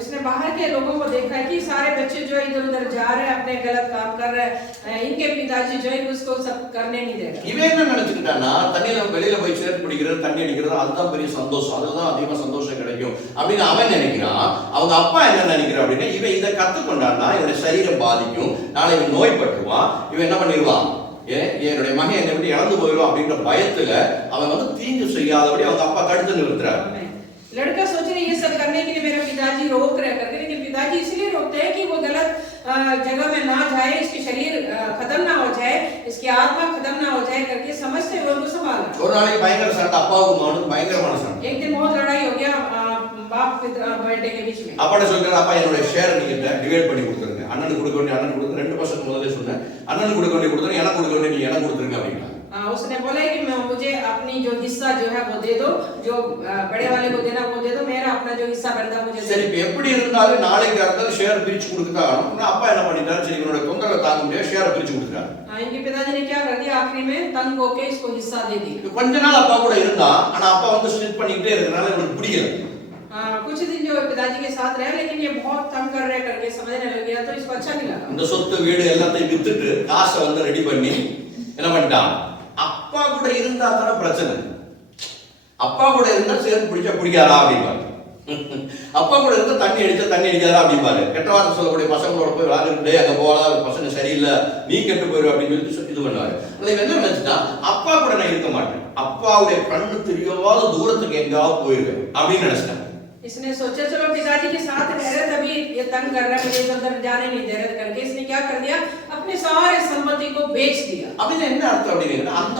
उसने बाहर के लोगों को देखा है कि सारे बच्चे जो इधर उधर जा रहे हैं, अपने गलत काम कर रहे हैं, इनके पिताजी जो है उसको सब करने नहीं दे रहे। இவன் என்ன நினைச்சுக்கிட்டானா, தண்ணியில வெளியில போய் சிகரெட் பிடிக்கிறது, தண்ணி அடிக்கிறது, அதுதான் பெரிய சந்தோஷம், அதுதான் அதிகமா சந்தோஷம் கிடைக்கும் அப்படின்னு அவன் நினைக்கிறான். அவங்க அப்பா என்ன நினைக்கிறான் அப்படின்னா, இவன் இதை கத்துக்கொண்டான்னா இவன் சரீரம் பாதிக்கும், நாளை இவன் நோய்பட்டுருவான், இவன் என்ன பண்ணிடுவான், என்னுடைய மகன் என்னை விட்டு இழந்து போயிடும் அப்படின்ற பயத்துல அவன் வந்து தீங்கு செய்யாதபடி அவங்க அப்பா தடுத்து நிறுத்துறாரு. लड़का सोच रहे ये सब करने के लिए मेरे पिताजी रोक रहे करके, लेकिन पिताजी इसलिए रोकते हैं कि वो गलत जगह में ना जाए, इसके शरीर खत्म ना हो जाए, इसकी आत्मा खत्म ना हो जाए करके समझते हुए उनको संभाला। ஒரு நாளைக்கு பயங்கர சண்டை, அப்பாவுக்கு மகனுக்கு பயங்கரமான சண்டை. एक दिन बहुत लड़ाई हो गया बाप बेटे के बीच में। அப்பா சொல்றாரு, அப்பா என்னோட ஷேர் நீங்க டிவைட் பண்ணி கொடுத்துருங்க, அண்ணனுக்கு கொடுக்க வேண்டிய அண்ணனுக்கு கொடுத்து 2% முதல்ல சொன்னேன், அண்ணனுக்கு கொடுக்க வேண்டிய கொடுத்துருங்க, எனக்கு கொடுக்க வேண்டிய நீ எனக்கு கொடுத்துருங்க அப்படின்னா उसने बोला कि मुझे अपनी जो हिस्सा जो है वो दे दो, जो बड़े वाले को देना वो दे दो, मेरा अपना जो हिस्सा बनता मुझे சரி. இப்ப எப்படி இருந்தாலும் நாளைக்கு இருந்தாலும் ஷேர் பிரிச்சு கொடுத்துட்டாங்க. அப்பா என்ன பண்ணிட்டாரு, சரி இவனோட தொந்தரவை தாங்க முடியாது, ஷேரை பிரிச்சு கொடுத்துட்டாரு. इनके पिताजी ने क्या कर दिया, आखिरी में तंग होके इसको हिस्सा दे दी। கொஞ்ச நாள் அப்பா கூட இருந்தா, ஆனா அப்பா வந்து ஸ்லிப் பண்ணிட்டே இருக்கறனால இவனுக்கு பிடிக்கல. कुछ दिन जो पिताजी के साथ रहे, लेकिन ये बहुत तंग कर रहे करके समझने लग गया, तो इसको अच्छा नहीं लगा। இந்த சொத்து வீடு எல்லாத்தையும் வித்துட்டு காசை வந்து ரெடி பண்ணி என்ன பண்ணிட்டான், அப்பா கூட இருந்தா தான பிரச்சனை, அப்பா கூட இருந்தா சேர்த்து பிடிச்சா பிடிக்காதா அப்படிம்பாரு, அப்பா கூட இருந்தா தண்ணி அடிச்சா தண்ணி அடிக்காதா அப்படிம்பாரு, கெட்ட வார்த்தை சொல்லக்கூடிய பசங்களோட போய் விளையாண்டுட்டே அங்க போகாத பசங்க சரியில்லை, நீ கெட்டு போயிரு அப்படின்னு சொல்லி இது பண்ணுவாரு. என்ன நினைச்சுட்டா, அப்பா கூட நான் இருக்க மாட்டேன், அப்பாவுடைய கண்ணு தெரியாத தூரத்துக்கு எங்காவது போயிருவேன் அப்படின்னு நினைச்சிட்டேன். इसने सोचा चलो पिताजी के साथ रह रहे, तभी ये तंग कर रहा है, मुझे इधर जाने नहीं दे रहे करके इसने क्या कर दिया, अपने सारे संपत्ति को बेच दिया। அப்படின்னு என்ன அர்த்தம் அப்படின்னா, அந்த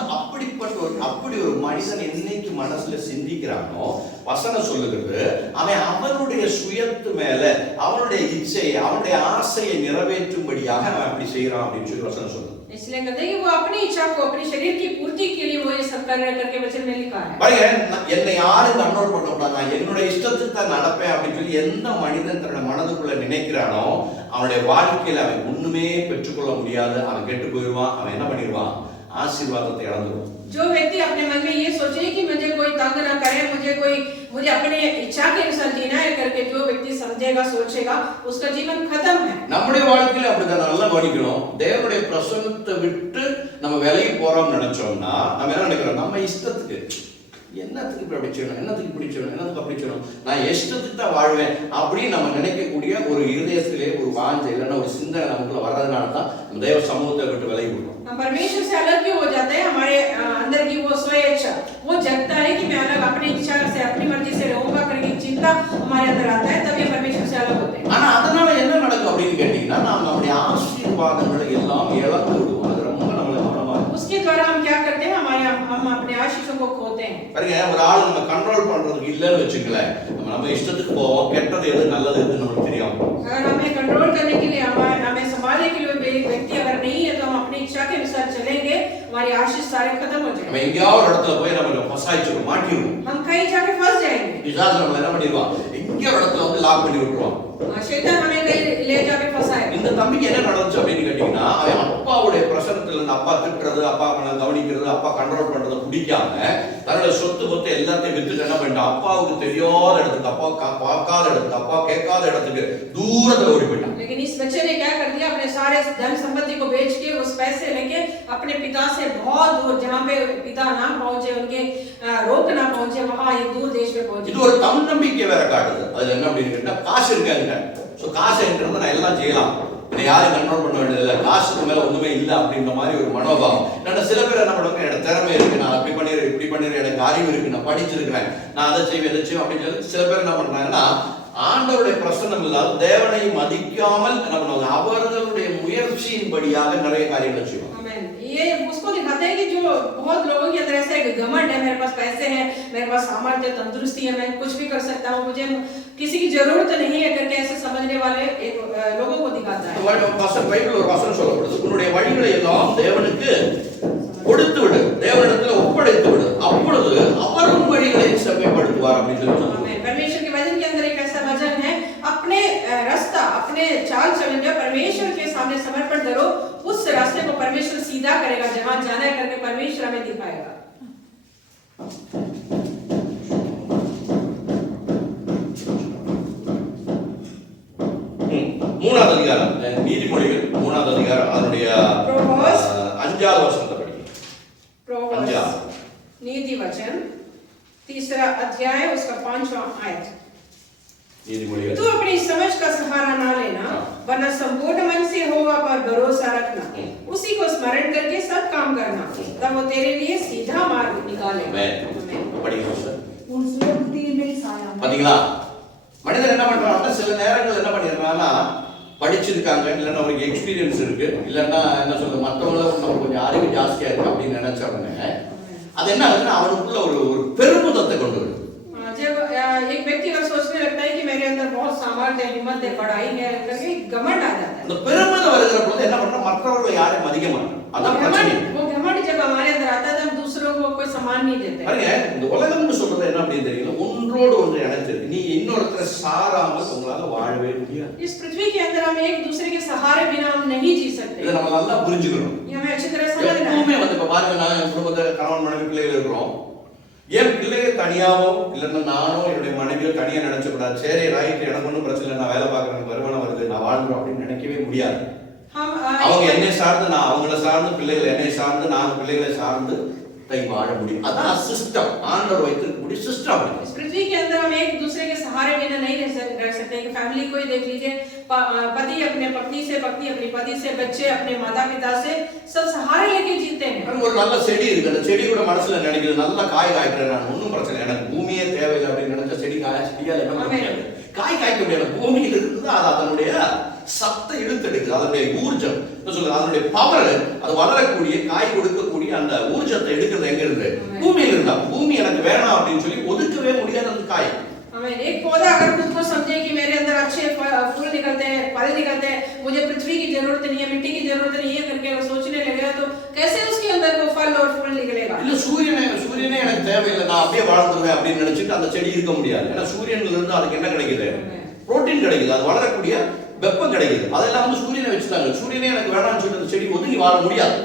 அப்படி ஒரு மனிதன் என்னைக்கு மனசுல சிந்திக்கிறானோ வசனம் சொல்லுகிறது, அவன் அவனுடைய சுயத்து மேல அவனுடைய இச்சையை அவனுடைய ஆசையை நிறைவேற்றும்படியாக அவன் அப்படி செய்யறான் அப்படின்னு சொல்லி வசனம் சொல்லுது. इसलिए कहते हैं कि वो अपनी इच्छा को, अपने शरीर की पूर्ति के लिए वो ये सब कर रहे करके वचन में लिखा है। பாருங்க, என்னை யாரும் கண்ட்ரோல் பண்ண கூடாது, நான் என்னுடைய இஷ்டத்துக்கு தான் நடப்பேன் அப்படின்னு சொல்லி எந்த மனிதன் தன்னோட மனதுக்குள்ள நினைக்கிறானோ அவனுடைய வாழ்க்கையில அவன் ஒண்ணுமே பெற்றுக்கொள்ள முடியாது, அவன் கெட்டு போயிடுவான், அவன் என்ன பண்ணிடுவான், ஆசீர்வாதத்தை இழந்துருவான். जो व्यक्ति अपने मन में ये सोचे कि मुझे कोई तंग ना करे, मुझे अपने इच्छा के अनुसार जीना है करके जो व्यक्ति समझेगा सोचेगा उसका जीवन खत्म है। நம்முடைய வாழ்க்கையில அப்படிதான் நல்லா கவனிக்கணும். தேவனுடைய பிரசன்னத்தை விட்டு நம்ம விலகி போறோம் நினைச்சோம்னா நம்ம என்ன நினைக்கிறோம், நம்ம இஷ்டத்துக்கு என்னத்துக்கு இப்படி அப்படி செய்யணும், என்னத்துக்கு இப்படி செய்யணும், என்னத்துக்கு அப்படி செய்யணும், நான் இஷ்டத்துக்கு தான் வாழ்வேன் அப்படின்னு நம்ம நினைக்கக்கூடிய ஒரு இருதயத்திலே ஒரு வாஞ்சை இல்லைன்னா ஒரு சிந்தனை நமக்குள்ள வர்றதுனால தான் நம்ம தேவ சமூகத்தை விட்டு விலகி விடுறோம். परमेश्वर से अलग क्यों हो जाते हैं, हमारे अंदर की वो स्व इच्छा वो जगता है कि मैं अलग अपनी इच्छा से अपनी मर्जी से रहूंगा करके चिंता हमारे अंदर आता है, तब ये परमेश्वर से अलग होते हैं। ஆனா அதனால என்ன நடக்கும் அப்படின்னு கேட்டீங்கன்னா, நாம் நம்முடைய ஆசீர்வாதங்களை எல்லாம் இழந்து விடுவோம். அது ரொம்ப நம்மளை கவனமா उसके द्वारा हम क्या करते हैं, हम अपने आशीषों को खोते हैं। பாருங்க, ஒரு ஆளு நம்ம கண்ட்ரோல் பண்றதுக்கு இல்லன்னு வெச்சுங்களேன், நம்ம இஷ்டத்துக்கு போவோம், கெட்டது எது நல்லது எது நமக்கு தெரியும். अगर हमें कंट्रोल करने के लिए हमें संभालने के लिए व्यक्ति अगर नहीं है तो हम अपनी इच्छा के अनुसार चलेंगे, हमारी आशीष सारे खत्म हो जाएंगे। நம்ம எங்கேயாவது ஒரு இடத்துல போய் நம்ம ஃபசாயிச்சு மாட்டிடுவோம். हम कहीं जाके फंस जाएंगे। பிசாசு நம்மள என்ன பண்ணிடுவான், எங்கேயோ ஒரு இடத்துல வந்து லாக் பண்ணி விட்டுருவான். शैतान हमें कहीं ले जाके फंसाएगा। இந்த தம்பிக்கு என்ன நடந்துச்சு அப்படின்னு கேட்டீங்கன்னா, அவன் அப்பாவுடைய பிரசன்னத்துல இருந்து அப்பா திட்டுறது, அப்பா கவனிக்கிறது, அப்பா கண்ட்ரோல் பண்றது பிடிக்காம தன்னோட சொத்து பொத்து எல்லாத்தையும் வித்துட்டு என்ன பண்ணிட்டான், அப்பாவுக்கு தெரியாத இடத்துக்கு, அப்பா பார்க்காத இடத்துக்கு, அப்பா கேட்காத இடத்துக்கு தூரத்துல ஓடி போயிட்டான். लेकिन इस बच्चे ने क्या कर दिया, अपने सारे धन संपत्ति को बेच के उस पैसे लेके अपने पिता से बहुत दूर, जहाँ पे पिता ना पहुंचे, उनके रोक ना पहुंचे, वहां एक दूर देश में पहुंचे। இது ஒரு தன்னம்பிக்கை வேற காட்டுது. அது என்ன அப்படின்னு கேட்டா, காசு இருக்காங்க. சோ காசு இருக்கிறத நான் எல்லாம் செய்யலாம், என்னை யாரும் கண்ட்ரோல் பண்ண வேண்டியதில்லை, காசுக்கு மேல ஒண்ணுமே இல்லை அப்படின்ற மாதிரி ஒரு மனோபாவம். ஏன்னா சில பேர் என்ன பண்ணுவாங்க, எனக்கு திறமை இருக்கு, நான் அப்படி பண்ணிடுறேன், இப்படி பண்ணிடுறேன், எனக்கு அறிவு இருக்கு, நான் படிச்சிருக்கிறேன், நான் அதை செய்வேன் இதை செய்வேன் அப்படின்னு சொல்லி சில பேர் என்ன பண்றாங்கன்னா, ஆண்டவருடைய பிரசன்னம் இல்லாத தேவனை மதிக்காமல் என்ன பண்ணுவாங்க, அவர்களுடைய முயற்சியின்படியாக நிறைய காரியங்களை செய்வாங்க. ये उसको दिखाते हैं कि जो बहुत लोगों के अंदर ऐसा एक घमंड है, मेरे पास पैसे हैं, मेरे पास सामर्थ्य तंदुरुस्ती है, मैं कुछ भी कर सकता हूँ, मुझे किसी की जरूरत नहीं है करके ऐसे समझने वाले एक लोगों को दिखाता है। பைபிள் ஒரு வசனம் சொல்லப்படுது, உன்னுடைய வழிகளை எல்லாம் தேவனுக்கு கொடுத்து விடு, தேவனிடத்தில் ஒப்படைத்து விடு, அப்பொழுது அவர் உன் வழிகளை செம்மைப்படுத்துவார் அப்படின்னு சொல்லி परमेश्वर के वचन के अंदर एक ऐसा वचन है, अपने रास्ता, अपने चाल चलन जो परमेश्वर के सामने समर्पण करो, उस रास्ते को परमेश्वर सीधा करेगा, जहां जाना है करके परमेश्वर हमें दिखाएगा। மூணாவது அதிகாரம், நீதிமொழிகள் மூணாவது அதிகாரம், அதனுடைய 5வது வசனத்தை படிங்க. नीति वचन 3रा अध्याय उसका 5वां आयत। நீதிமொழிகள், तू अपनी समझ का सहारा ना लेना, वरना संपूर्ण मन से होगा पर भरोसा रखना, उसी को स्मरण करके सब काम करना, तब वो तेरे लिए सीधा मार्ग निकालेगा। படிங்க சார். உன் சுய புத்தியின் மேல் சாயாமல். பாத்தீங்களா, மனிதன் என்ன பண்றாங்கன்னா, சில நேரங்கள் என்ன பண்ணிடுறாங்கன்னா, படிச்சிருக்காங்க, இல்லைன்னா அவருக்கு எக்ஸ்பீரியன்ஸ் இருக்கு, இல்லைன்னா என்ன சொல்றது, மற்றவங்கள நம்ம கொஞ்சம் அறிவு ஜாஸ்தியா இருக்கு அப்படின்னு நினைச்ச உடனே அது என்ன ஆகுதுன்னா, அவனுக்குள்ள ஒரு பெருமிதத்தை கொண்டு வருது. जब एक व्यक्ति अगर सोचने लगता है कि मेरे अंदर बहुत सामर्थ्य है, हिम्मत है, पढ़ाई है करके घमंड आ जाता है। அந்த பெருமிதம் வருகிற பொழுது என்ன பண்றோம், மற்றவர்களை யாரையும் மதிக்க மாட்டோம். அதான் பிரச்சனை. वो घमंड जब हमारे अंदर आता है तो हम दूसरों को कोई सम्मान नहीं देते। பாருங்க, இந்த உலகம்னு சொல்றது என்ன அப்படின்னு தெரியல, ஒன்றோடு ஒன்று இணைஞ்சிருக்கு. நீ இன்னொருத்தரை சாராமல் உங்களால வாழவே முடியாது. इस पृथ्वी के अंदर हम एक दूसरे के सहारे बिना हम नहीं जी सकते। இதை நம்ம நல்லா புரிஞ்சுக்கணும். ये हमें अच्छी तरह समझना है। எப்பவுமே வந்து இப்ப பாருங்க, நான் என் குடும்பத்துல கணவன் மனைவி பிள்ளைகள் இருக்கிறோம். என் பிள்ளையை தனியாவோ இல்லைன்னா நானோ என்னுடைய மனைவியோ தனியா நினைச்சக்கூடாது. சரி ரைட், எனக்கு ஒன்றும் பிரச்சனை இல்லை, நான் வேலை பார்க்கறேன், வருமானம் வருது, நான் வாழ்றோம் அப்படின்னு நினைக்கவே முடியாது. அவங்க என்னை சார்ந்து, நான் அவங்கள சார்ந்து, பிள்ளைகள் என்னை சார்ந்து, நான் பிள்ளைகளை சார்ந்து வாழ முடியும். அதான் சிஸ்டம், ஆண்டவர் வைத்திருக்கக்கூடிய சிஸ்டம். इस पृथ्वी के अंदर हम एक दूसरे के सहारे बिना नहीं रह सकते। कि फैमिली को ही देख लीजिए, पति अपने पत्नी से, पत्नी अपनी पति से, बच्चे अपने माता पिता से, सब सहारे लेके जीते हैं। ஒரு நல்ல செடி இருக்கு, அந்த செடி கூட மனசுல நினைக்குது, நல்ல காய் காய்க்கிறேன், நான் ஒன்றும் பிரச்சனை, எனக்கு பூமியே தேவையில்லை அப்படின்னு நினைச்ச செடி செடியால் என்ன முடியாது, காய் காய்க்க முடியாது. பூமியில் இருக்குது, அது அதனுடைய சத்தை இழுத்தெடுக்குது, அதனுடைய ஊர்ஜம் சொல்லுது, அதனுடைய பவர், அது வளரக்கூடிய காய் கொடுக்கக்கூடிய அந்த ஊர்ஜத்தை எடுக்கிறது எங்க இருந்து, பூமியில இருந்தா. பூமி எனக்கு வேணாம் அப்படின்னு சொல்லி ஒதுக்கவே முடியாது அந்த காய். एक पौधा अगर खुद को समझे कि मेरे अंदर अच्छे फूल निकलते हैं, फल निकलते हैं, मुझे पृथ्वी की जरूरत नहीं है, मिट्टी की जरूरत नहीं है करके वो सोचने लगेगा, तो कैसे उसके अंदर वो फल और फूल निकलेगा? இல்ல, சூரியனே எனக்கு தேவையில்லை, நான் அப்படியே வாழ்ந்துருவேன் அப்படின்னு நினைச்சிட்டு அந்த செடி இருக்க முடியாது. ஏன்னா சூரியன்ல இருந்து அதுக்கு என்ன கிடைக்குது, புரோட்டீன் கிடைக்குது, அது வளரக்கூடிய வெப்பம் கிடைக்குது. அதெல்லாம் வந்து சூரியனை வச்சுட்டாங்க. சூரியனே எனக்கு வேணாம்னு சொல்லிட்டு அந்த செடி ஒதுங்கி வாழ முடியாது.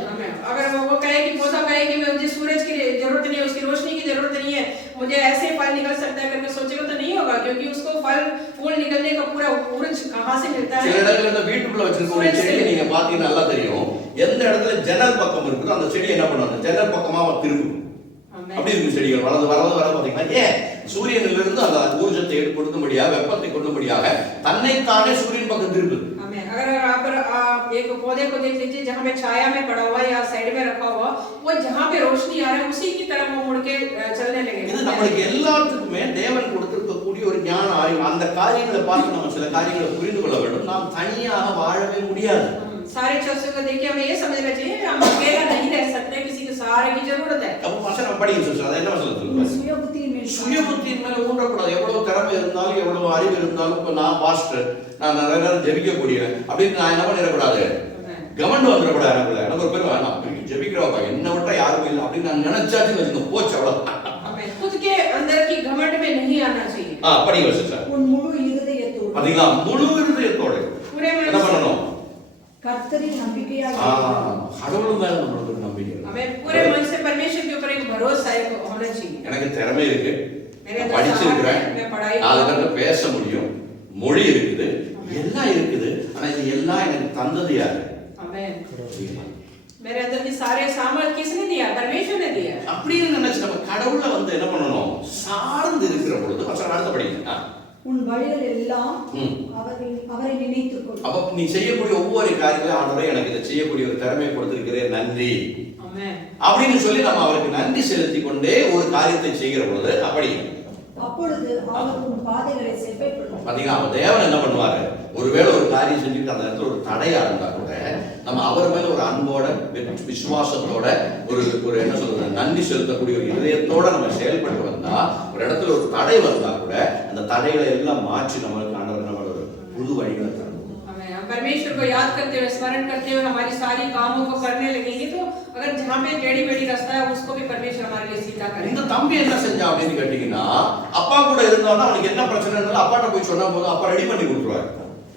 अगर वो कहे कि पौधा कहे कि मुझे सूरज की जरूरत नहीं है, उसकी रोशनी की जरूरत नहीं है, मुझे ऐसे फल निकल सकता है करके सोचेगा तो नहीं होगा, क्योंकि उसको फल फूल निकलने का पूरा ऊर्ज कहां से मिलता है? சில இடங்கள்ல இந்த வீட்டுக்குள்ள வச்சிருக்க செடி நீங்க பாத்தீங்கன்னா நல்லா தெரியும், எந்த இடத்துல ஜன்னல் பக்கம் இருக்குதோ அந்த செடி என்ன பண்ணுவாங்க, ஜன்னல் பக்கமா திரும்பும். அப்படி இருக்கு செடிகள் வளர்ந்து பாத்தீங்கன்னா, ஏன் சூரியனிலிருந்து அந்த ஊர்ஜத்தை கொடுக்கும்படியாக, வெப்பத்தை கொடுக்கும்படியாக தன்னைத்தானே சூரியன் பக்கம் திரும்புது. अगर आप एक पौधे को देख लीजिए, जहाँ पे छाया में पड़ा हुआ या साइड में रखा हुआ, वो जहाँ पे रोशनी आ रहा है उसी की तरफ वो मुड़ के चलने लगेगा। இது நமக்கு எல்லாத்துக்குமே தேவன் கொடுத்திருக்கக்கூடிய ஒரு ஞான அறிவு. அந்த காரியங்களை பார்த்து நம்ம சில காரியங்களை புரிந்து கொள்ள வேண்டும். நாம் தனியாக வாழவே முடியாது. सारे शख्सों को देखिए, हमें ये समझना चाहिए हम अकेला नहीं रह सकते, किसी के साथ सहारे की जरूरत है। அப்ப வசனம் படிங்க சிஸ்டர். அது என்ன வசனம் உன் சொல்லுங்க? சுய புத்தியின் மேல் சுய புத்தியின் மேல ஊன்றக்கூடாது. எவ்வளவு திறமை இருந்தாலும் எவ்வளவு அறிவு இருந்தாலும் இப்ப நான் பாஸ்டர், நான் நிறைய நேரம் ஜெபிக்க கூடியவன் அப்படின்னு நான் என்ன பண்ணிடக்கூடாது, கவர்மெண்ட் வந்துடக்கூடாது. எனக்கு ஒரு பேர் வேணாம், ஜெபிக்கிறவங்க என்ன விட்டா யாருமே இல்லை அப்படின்னு நான் நினைச்சாச்சு வச்சுக்கோ, போச்சு அவ்வளவுதான். खुद के अंदर की घमंड में नहीं आना चाहिए। படிங்க சிஸ்டர். உன் முழு இருதயத்தோடு பாத்தீங்களா, முழு இருதயத்தோடு என்ன பண்ணணும்? கர்த்தரில் நம்பிக்கையாக கடவுள் மேல நம்மளுக்கு நம்பிக்கை. हमें पूरे मन से परमेश्वर के ऊपर एक भरोसा होना चाहिए। எனக்கு திறமை இருக்கு, मेरे படிச்சிருக்கிறேன், मैं पढ़ाई அதுக்கு பேச முடியும், மொழி இருக்குது, எல்லாம் இருக்குது. ஆனா இது எல்லாம் எனக்கு தந்தது யாரு? आमेन। मेरे अंदर की सारे सामर्थ किसने दिया? परमेश्वर ने दिया। அப்படின்னு நினைச்சு நம்ம கடவுளை வந்து என்ன பண்ணணும், சார்ந்து இருக்கிற பொழுது வசனம் அடுத்த படிங்க. உன் வழிகள் எல்லாம் அவரை நினைத்துக் கொள். அப்ப நீ செய்யக்கூடிய ஒவ்வொரு காரியங்களும் ஆண்டவரே எனக்கு இதை செய்யக்கூடிய ஒரு திறமையை கொடுத்திருக்கிறேன், நன்றி அப்படின்னு சொல்லி நம்ம அவருக்கு நன்றி செலுத்தி கொண்டே ஒரு காரியத்தை செய்கிற பொழுது அப்படி அப்பொழுது அவர் உன் பாதைகளை செவ்வாய்ப்படுத்துவார். பாத்தீங்களா, அவன் தேவன் என்ன பண்ணுவாரு, ஒருவேளை ஒரு காரியம் செஞ்சுட்டு அந்த இடத்துல ஒரு தடையா இருந்தா கூட நம்ம அவர் மேல ஒரு அன்போட விசுவாசத்தோட ஒரு என்ன சொல்றது, நன்றி செலுத்தக்கூடிய ஒரு இதயத்தோட நம்ம செயல்பட்டு வந்தா, ஒரு இடத்துல ஒரு தடை வந்தா கூட அந்த தடைகளை எல்லாம் மாற்றி நம்மளுக்கு ஆண்டவர் நம்ம ஒரு புது வழிகளை தரணும். परमेश्वर को याद करते हुए, स्मरण करते हुए हमारी सारी कामों को करने लगेंगे तो अगर जहाँ पे टेढ़ी मेढ़ी रास्ता है उसको भी परमेश्वर हमारे लिए सीधा करेगा। இந்த தம்பி என்ன செஞ்சா அப்படின்னு கேட்டீங்கன்னா, அப்பா கூட இருந்தாலும் அவனுக்கு என்ன பிரச்சனை இருந்தாலும் அப்பாட்ட போய் சொன்னா போதும், அப்பா ரெடி பண்ணி கொடுத்துருவாரு.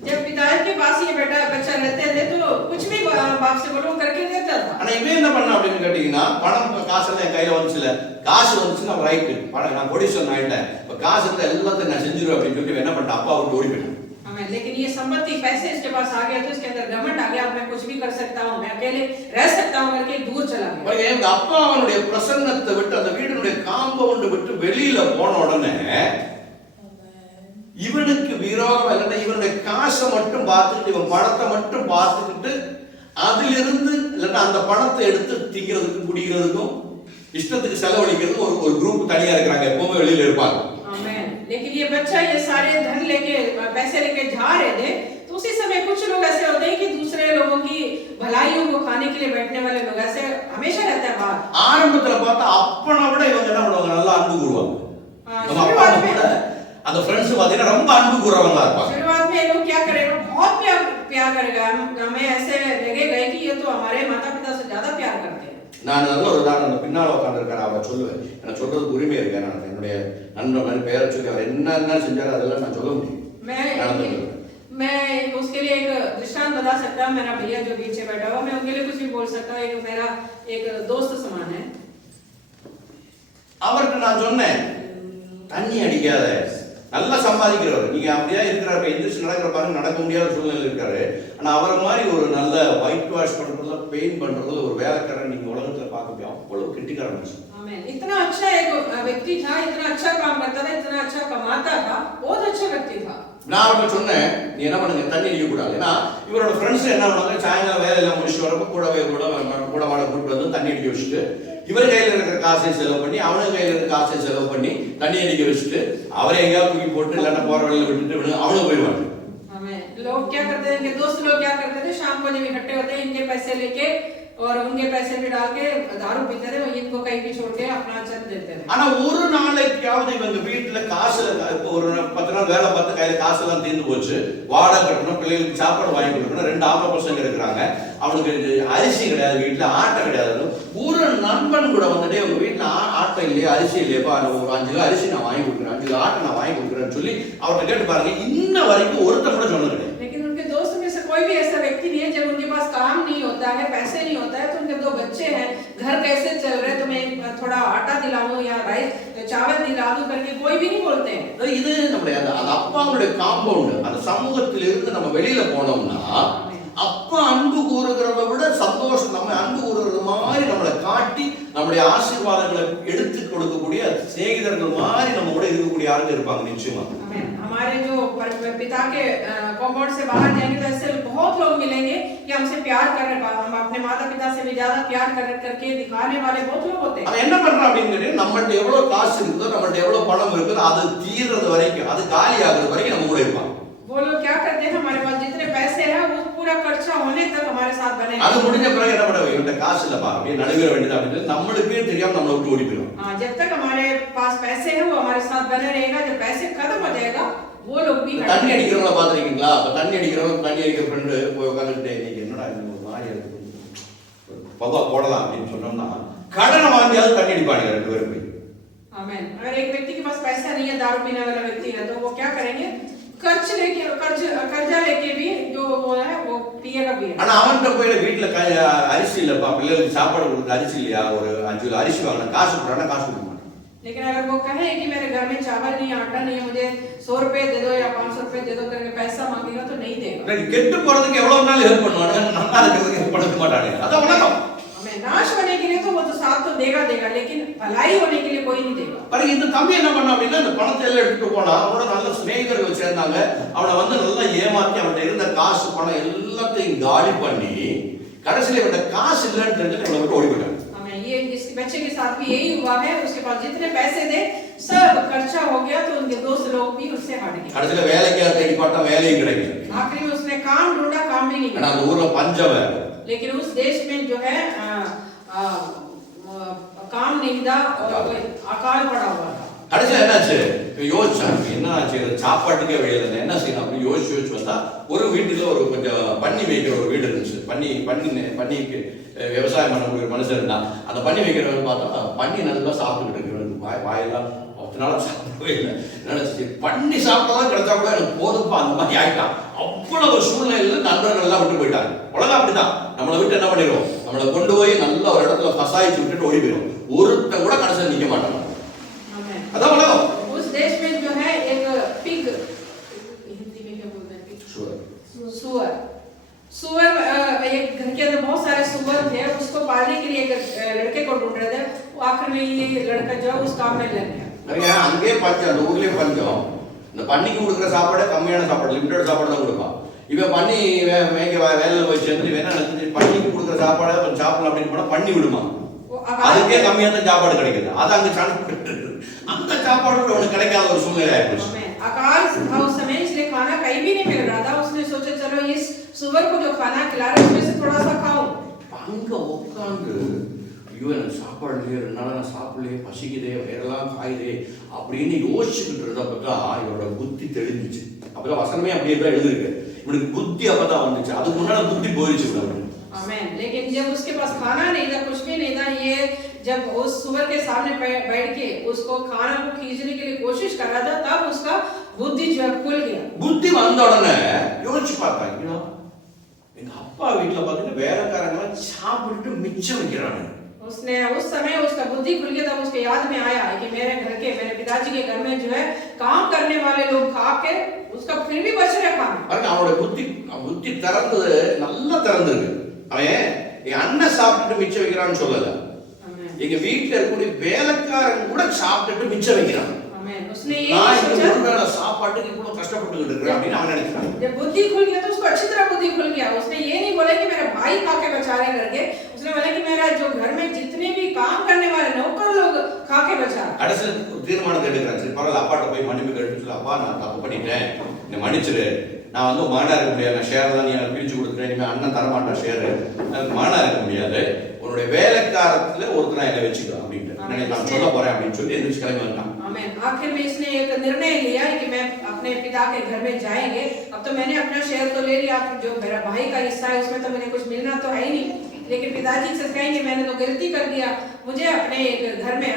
जब पिता के पास ये बच्चा रहते थे तो कुछ भी बाप से बोलो करके देता था। ஆனா இவன் என்ன பண்ணா அப்படின்னு கேட்டீங்கன்னா, பணம் காசு எல்லாம் என் கையில வந்துச்சுல, காசு வந்துச்சுன்னா ரைட்டு, பணம் நான் கோடீஸ்வரன் ஆயிட்டேன், இப்ப காசு இருந்தா எல்லாத்தையும் நான் செஞ்சிருவேன் அப்படின்னு சொல்லிட்டு என்ன பண்ணிட்டேன், அப்பா விட்டு ஓடி போயிட்டான். लेकिन ये संपत्ति पैसे इसके पास आ गया तो इसके अंदर घमंड आ गया, मैं कुछ भी कर सकता हूँ, मैं अकेले रह सकता हूँ करके दूर चला गया। எங்க அப்பா அவனுடைய பிரசன்னத்தை விட்டு அந்த வீடினுடைய காம்பவுண்ட் விட்டு வெளியில போன உடனே இவனுக்கு விரோதம் இல்லைன்னா இவனுடைய காசை மட்டும் பார்த்துக்கிட்டு, இவன் பணத்தை மட்டும் பார்த்துக்கிட்டு அதிலிருந்து இல்லைன்னா அந்த பணத்தை எடுத்து திங்கிறதுக்கும் குடிக்கிறதுக்கும் இஷ்டத்துக்கு செலவழிக்கிறதுக்கும் ஒரு குரூப் தனியா இருக்கிறாங்க, எப்பவுமே வெளியில இருப்பாங்க. लेकिन ये बच्चा ये सारे धन लेके पैसे लेके जा रहे थे तो उसी समय कुछ लोग ऐसे होते हैं कि दूसरे लोगों की भलाइयों को खाने के लिए बैठने वाले लोग ऐसे हमेशा रहते हैं बाहर। ஆரம்பத்துல பார்த்தா அப்பனை விட இவங்க என்ன பண்ணுவாங்க, நல்லா அன்பு கூறுவாங்க. நம்ம அப்பா கூட அந்த फ्रेंड्स பாத்தீங்கன்னா ரொம்ப அன்பு கூறவங்களா இருப்பாங்க. शुरुआत में ये लोग क्या करेगा, बहुत प्यार करेगा, हमें ऐसे लगेगा कि ये तो हमारे माता पिता से ज्यादा प्यार करते हैं। நான் நல்ல ஒரு உதாரணம், பின்னால உட்காந்துருக்காரு, அவரை சொல்லுவேன், எனக்கு சொல்றதுக்கு உரிமை இருக்கு, நான் என்னுடைய நண்பர் மாதிரி பேரை சொல்லி அவர் என்ன செஞ்சாரு அதெல்லாம் நான் சொல்ல முடியும். मैं उसके लिए एक दृष्टांत बता सकता हूँ, मेरा भैया जो पीछे बैठा हुआ, मैं उनके लिए कुछ भी बोल सकता हूँ, एक मेरा एक दोस्त समान है। அவருக்கு நான் சொன்னேன், தண்ணி அடிக்காத, நல்லா சம்பாதிக்கிறவர், நீங்க அப்படியே இருக்கிறப்ப எந்திரிச்சு நடக்கிற பாருங்க, நடக்க முடியாத சூழ்நிலை இருக்காரு. ஆனா அவரை மாதிரி ஒரு நல்ல ஒயிட் வாஷ் பண்றதுல, பெயிண்ட் பண்றதுல ஒரு வேலைக்காரன் நீங்க உலகத்துல பார்க்க முடியும், அவ்வளவு கிட்டிக்காரன். इतना अच्छा एक व्यक्ति था, इतना अच्छा काम करता था, इतना अच्छा कमाता था, बहुत अच्छा व्यक्ति था। நான் அவரை சொன்னேன், நீ என்ன பண்ணுங்க, தண்ணி அடிக்க கூடாது. ஏன்னா இவரோட ஃப்ரெண்ட்ஸ் என்ன பண்ணுவாங்க, சாயங்காலம் வேலையெல்லாம் முடிச்சுட்டு வரப்ப கூட மாட கூட்டிட்டு வந்து தண்ணி அடிக்க வச்சுட்டு, இவர் கையில இருக்கிற காசை செலவு பண்ணி, அவனுக்கு கையில இருக்கிற காசை செலவு பண்ணி தண்ணி அடிக்க வச்சுட்டு, அவரை எங்கேயாவது தூக்கி போட்டு இல்லைன்னா போற வழியில விட்டுட்டு அவனுக்கு போயிடுவாங்க. लोग क्या करते थे, इनके दोस्त लोग क्या करते थे, शाम को जब इकट्ठे होते हैं इनके पैसे लेके और उनके पैसे भी डाल के दारू पीते थे, इनको कहीं भी छोड़ के अपना चल देते थे। ஆனா ஒரு நாளைக்காவது இவங்க வீட்டுல காசு, இப்போ ஒரு 10 நாள் வேலை பார்த்து கையில காசு எல்லாம் தீர்ந்து போச்சு, வாடகை கட்டணும், பிள்ளைகளுக்கு சாப்பாடு வாங்கி கொடுக்கணும், 2 ஆம்பளை பசங்க இருக்கிறாங்க, அவனுக்கு அரிசி கிடையாது, வீட்டுல ஆட்டை கிடையாது. ஒரு நண்பன் கூட வந்துட்டே உங்க வீட்டுல ஆட்டை இல்லையா, அரிசி இல்லையப்பா, ஒரு 5 கிலோ அரிசி நான் வாங்கி கொடுக்குறேன், 5 கிலோ ஆட்டை நான் வாங்கி கொடுக்குறேன்னு சொல்லி அவர்கிட்ட கேட்டு பாருங்க, இன்ன வரைக்கும் ஒருத்தர் கூட சொன்னது கிடையாது. लेकिन उनके दोस्त में से कोई भी ऐसा व्यक्ति नहीं है जब उनके पास काम नहीं होता है, पैसे नहीं होता है, तो उनके 2 बच्चे हैं, घर कैसे चल रहे, तो मैं थोड़ा आटा दिलाऊं या राइस चावल दिला दूं करके कोई भी नहीं बोलते हैं। இது நம்மளுடைய அந்த அப்பாவுடைய காம்பவுண்ட், அந்த சமூகத்தில் இருந்து நம்ம வெளியில போனோம்னா, அப்பா அன்பு கூறுகிறத விட சந்தோஷம், நம்ம அன்பு கூறுகிறது மாதிரி நம்மளை காட்டி நம்முடைய ஆசீர்வாதங்களை எடுத்து கொடுக்கக்கூடிய சிநேகிதர்கள் மாதிரி நம்ம கூட இருக்கக்கூடிய ஆளுங்க இருப்பாங்க நிச்சயமா. हमारे जो पिता के कॉम्पाउंड से बाहर जाएंगे तो ऐसे बहुत लोग मिलेंगे कि हमसे प्यार कर रहे, हम अपने माता पिता से भी ज्यादा प्यार करके दिखाने वाले बहुत लोग होते हैं। அவன் என்ன பண்றான் அப்படின்னு நம்மள்ட்ட எவ்வளவு காசு இருக்குதோ, நம்மள்ட்ட எவ்வளவு பணம் இருக்குதோ, அது தீர்றது வரைக்கும், அது காலி ஆகுறது வரைக்கும் நம்ம கூட இருப்பான். वो लोग क्या करते हैं, हमारे पास जितने पैसे हैं वो पूरा खर्चा होने तक हमारे साथ बने, அது முடிஞ்ச பிறகு என்ன பண்ணுவாங்க, இவன்ட்ட காசு காசு இல்லப்பா அப்படியே நடுவிட வேண்டியது அப்படின்னு நம்மளுக்கே தெரியாம நம்மளை விட்டு ஓடி போயிடும். जब तक हमारे पास पैसे हैं वो हमारे साथ बने रहेगा, जब पैसे खत्म हो जाएगा वो लोग भी தண்ணி அடிக்கிறவங்கள பாத்துருக்கீங்களா? அப்ப தண்ணி அடிக்கிறவங்க தண்ணி அடிக்கிற ஃப்ரெண்டு போய் உட்காந்துட்டு நீங்க என்னடா இந்த ஒரு மாதிரி பவா போடலாம் அப்படின்னு சொன்னோம்னா கடனை வாங்கியாவது தண்ணி அடிப்பாங்க ரெண்டு பேரும் போய். आमीन। अगर एक व्यक्ति के पास पैसा नहीं है, दारू पीने वाला व्यक्ति है, तो वो क्या करेंगे? कर्जा लेके भी जो वो है वो पिएगा भी। ஆனா அவன்கிட்ட போய் வீட்டுல அரிசி இல்லப்பா, பிள்ளைகளுக்கு சாப்பாடு கொடுக்க அரிசி இல்லையா, ஒரு 5 கிலோ அரிசி வாங்கினா காசு கொடுறானா காசு கொடுக்க மாட்டான். लेकिन अगर वो कहे कि मेरे घर में चावल नहीं है, आटा नहीं है, मुझे 100 रुपए दे दो या 500 रुपए दे दो करके पैसा मांगेगा तो नहीं देगा। கெட்டு போறதுக்கு எவ்வளவு நாள் ஹெல்ப் பண்ணுவாங்க, நல்லா இருக்கிறதுக்கு ஹெல்ப் பண்ண மாட்டாங்க. அதான் உலகம். हमें नाश होने के लिए तो वो तो साथ तो देगा, लेकिन भलाई होने के लिए कोई नहीं देगा। பாருங்க, இந்த தம்பி என்ன பண்ணா அப்படின்னா இந்த பணத்தை எல்லாம் எடுத்துட்டு போனா அவனோட நல்ல சிநேகிதர்கள் சேர்ந்தாங்க. அவனை வந்து நல்லா ஏமாத்தி அவன்கிட்ட இருந்த காசு பணம் எல்லாத்தையும் காலி பண்ணி கடைசியில இவன்கிட்ட காசு இல்லைன்னு தெரிஞ்சு அவனை விட்டு ஓடி போயிட்டாங்க. हमें ये इस बच्चे के साथ भी यही हुआ है, उसके पास जितने पैसे थे सब खर्चा हो गया, तो उनके दोस्त लोग भी उससे हट गए। கடைசியில வேலைக்கு தேடி பார்த்தா வேலையும் கிடைக்கல. आखिरी में उसने काम ढूंढा, काम भी नहीं ஆனா मिला। அந்த ஊர்ல பஞ்சம் வேற. लेकिन उस देश में जो है काम नहीं था और अकाल पड़ा हुआ था। கடைசியில என்னாச்சு, யோசிச்சாங்க என்ன ஆச்சு, சாப்பாட்டுக்கே வழி இல்லை, என்ன செய்யணும் அப்படின்னு யோசிச்சு வந்தா ஒரு வீட்டுல ஒரு கொஞ்சம் பன்னி வைக்கிற ஒரு வீடு இருந்துச்சு. பன்னிக்கு விவசாயம் பண்ணக்கூடிய மனுஷன் இருந்தா அந்த பன்னி வைக்கிறவங்க பார்த்தா பன்னி நல்லா சாப்பிட்டுக்கிட்டு இருக்கிறது, வாயெல்லாம் அதனால சாப்பிடவே இல்லை. நினைச்சு பண்ணி சாப்பிட்டதான் கிடைச்சா கூட எனக்கு போதுப்பா அந்த மாதிரி ஆயிட்டான். அவ்வளவு சூழ்நிலையில நண்பர்கள் எல்லாம் விட்டு போயிட்டாங்க. உலகம் அப்படிதான், நம்மளை விட்டு என்ன பண்ணிடுவோம், நம்மளை கொண்டு போய் நல்ல ஒரு இடத்துல கசாயிச்சு விட்டுட்டு ஓடி போயிடும். ஒருத்தன் கூட கடைசியில் நிக்க மாட்டாங்க. अदा बोलो उस देश में जो है एक पिग, हिंदी में क्या बोलते हैं, सुअर एक घर के अंदर बहुत सारे सुअर थे, उसको पालने के लिए एक लड़के को ढूंढ रहे थे। वो आखिर में ये लड़का जो उस काम में लग गया। अरे அங்கே பஞ்சம், அந்த ஊர்லயே பஞ்சம். இந்த பன்னிக்கு கொடுக்குற சாப்பாடு கம்மியான சாப்பாடு, லிமிட்டட் சாப்பாடு தான் கொடுப்பான். இவன் பண்ணி மேய்க்க வேலையில் போய் சேர்ந்து வேணா பன்னிக்கு கொடுக்குற சாப்பாடு கொஞ்சம் சாப்பிடலாம் அப்படின்னு போனா பண்ணி விடுமா, அதுக்கே கம்மியான சாப்பாடு கிடைக்குது. அது அங்க சாப்பிட்டு அந்த சாப்பாடு அவனுக்கு கிடைக்காத ஒரு சூழ்நிலை ஆயிடுச்சு. अकाल था उस समय, इसलिए खाना कहीं भी नहीं मिल रहा था। उसने सोचा चलो इस सुअर को जो खाना खिला रहा है उसमें से थोड़ा सा खाऊं। அங்க உட்கார்ந்து ஐயோ எனக்கு சாப்பாடு இல்லையே, 2 நாளா நான் சாப்பிடலையே, பசிக்குதே, வேறெல்லாம் காயுதே அப்படின்னு யோசிச்சுக்கிட்டு இருந்தா பார்த்தா இவரோட புத்தி தெளிஞ்சிச்சு. அப்பதான் வசனமே அப்படியே தான் எழுதிருக்கு. இவனுக்கு புத்தி அப்பதான் வந்துச்சு, அதுக்கு முன்னால புத்தி போயிடுச்சு அவனுக்கு. आमीन। लेकिन जब उसके पास खाना नहीं था, कुछ भी नहीं था, ये जब उस सुअर के सामने बैठ के उसको खाना को खींचने के लिए कोशिश कर रहा था, तब उसका बुद्धि जो है खुल गया। புத்தி வந்த உடனே யோசிச்சு பார்த்தாங்க, எங்க அப்பா வீட்டுல பாத்தீங்கன்னா வேலைக்காரங்க சாப்பிட்டு மிச்சம் வைக்கிறாங்க. उसने उस समय उसका बुद्धि खुल गया, तब उसके याद में आया कि मेरे पिताजी के घर में जो है काम करने वाले लोग खा के उसका फिर भी बच रहा खाना। பாருங்க, அவனோட புத்தி திறந்தது, நல்லா திறந்திருக்கு. அவன் என் அண்ணன் சாப்பிட்டுட்டு மிச்சம் வைக்கிறான்னு சொல்லல, எங்க வீட்டுல இருக்கக்கூடிய வேலைக்காரங்க கூட சாப்பிட்டுட்டு மிச்சம் வைக்கிறான். उसने ये सोचा சாப்பாட்டுக்கு இவ்வளவு கஷ்டப்பட்டு இருக்கிறேன் அப்படின்னு அவன் நினைக்கிறான். जब बुद्धि खुल गया तो उसको अच्छी तरह बुद्धि खुल गया। उसने ये नहीं बोला कि मेरा भाई खा के बचा रहे करके, उसने बोला कि मेरा जो घर में जितने भी काम करने वाले नौकर लोग खा के बचा। கடைசியில் தீர்மானத்தை எடுக்கிறான். சரி பரவாயில்ல, அப்பாட்ட போய் மன்னிப்பு கேட்டு சொல்லி, அப்பா நான் தப்பு பண்ணிட்டேன், என்னை மன்னிச்சிரு, நான் வந்து மகனா இருக்க முடியாது, நான் ஷேர் தான் நீ எனக்கு பிரிச்சு கொடுத்துட்டேன், இனிமேல் அண்ணன் தரமாட்டான் ஷேரு, எனக்கு மகனா இருக்க முடியாது, உன்னுடைய வேலைக்காரத்துல ஒருத்தனா என்னை வச்சுக்கோ அப்படின்ட்டு நான் சொல்ல போறேன் அப்படின்னு சொல்லி எந்திரிச்சு கிளம்பி வந்தான். आखिर में इसने एक निर्णय लिया कि मैं अपने पिता के घर में जाएंगे। अब तो मैंने अपना शेयर तो ले लिया, जो मेरा भाई का हिस्सा है उसमें तो मुझे कुछ मिलना तो है ही नहीं, लेकिन पिताजी से कहेंगे मैंने तो गलती कर दिया, मुझे अपने घर में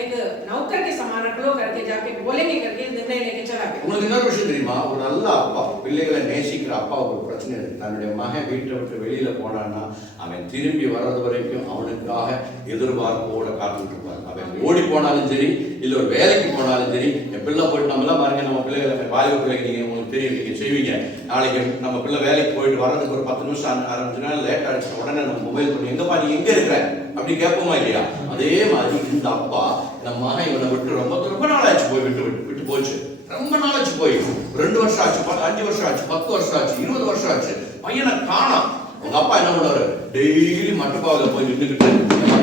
एक नौकर के समान रख लो करके जाके बोलेंगे करके निर्णय लेके चला गया। உங்களுக்கு இன்னொரு விஷயம் தெரியுமா, ஒரு நல்ல அப்பா, பிள்ளைகளை நேசிக்கிற அப்பாவுக்கு ஒரு பிரச்சனை இருக்கு. தன்னுடைய மகன் வீட்டை விட்டு வெளியில போனான்னா அவன் திரும்பி வர்றது வரைக்கும் அவனுக்காக எதிர்பார்ப்போட காத்துட்டு இருப்பார். அவன் ஓடி போனாலும் சரி, இல்ல ஒரு வேலைக்கு போனாலும் சரி, என் பிள்ளை போயிட்டு நம்மளாம் பாருங்க, நம்ம பிள்ளைகளை வாலிப பிள்ளைங்க நீங்க உங்களுக்கு தெரியும், நீங்க செய்வீங்க, நாளைக்கு நம்ம பிள்ளை வேலைக்கு போயிட்டு வர்றதுக்கு ஒரு 10 நிமிஷம் ஆரம்பிச்சுனா லேட் ஆயிடுச்சு, உடனே நம்ம மொபைல் பண்ணி எங்கப்பா நீ எங்க இருக்கிற அப்படி கேட்போமா இல்லையா? அதே மாதிரி இந்த அப்பா நம்ம மகன் இவனை விட்டு ரொம்ப நாள் ஆச்சு போய் விட்டு போச்சு. ரொம்ப நாள் ஆச்சு போய் 2 வருஷம் ஆச்சு, 5 வருஷம் ஆச்சு, 10 வருஷம் ஆச்சு, 20 வருஷம் ஆச்சு, பையனை காணோம். உங்க அப்பா என்ன பண்ணுவாரு, டெய்லி மட்டுப்பாவில போய் நின்றுக்கிட்டு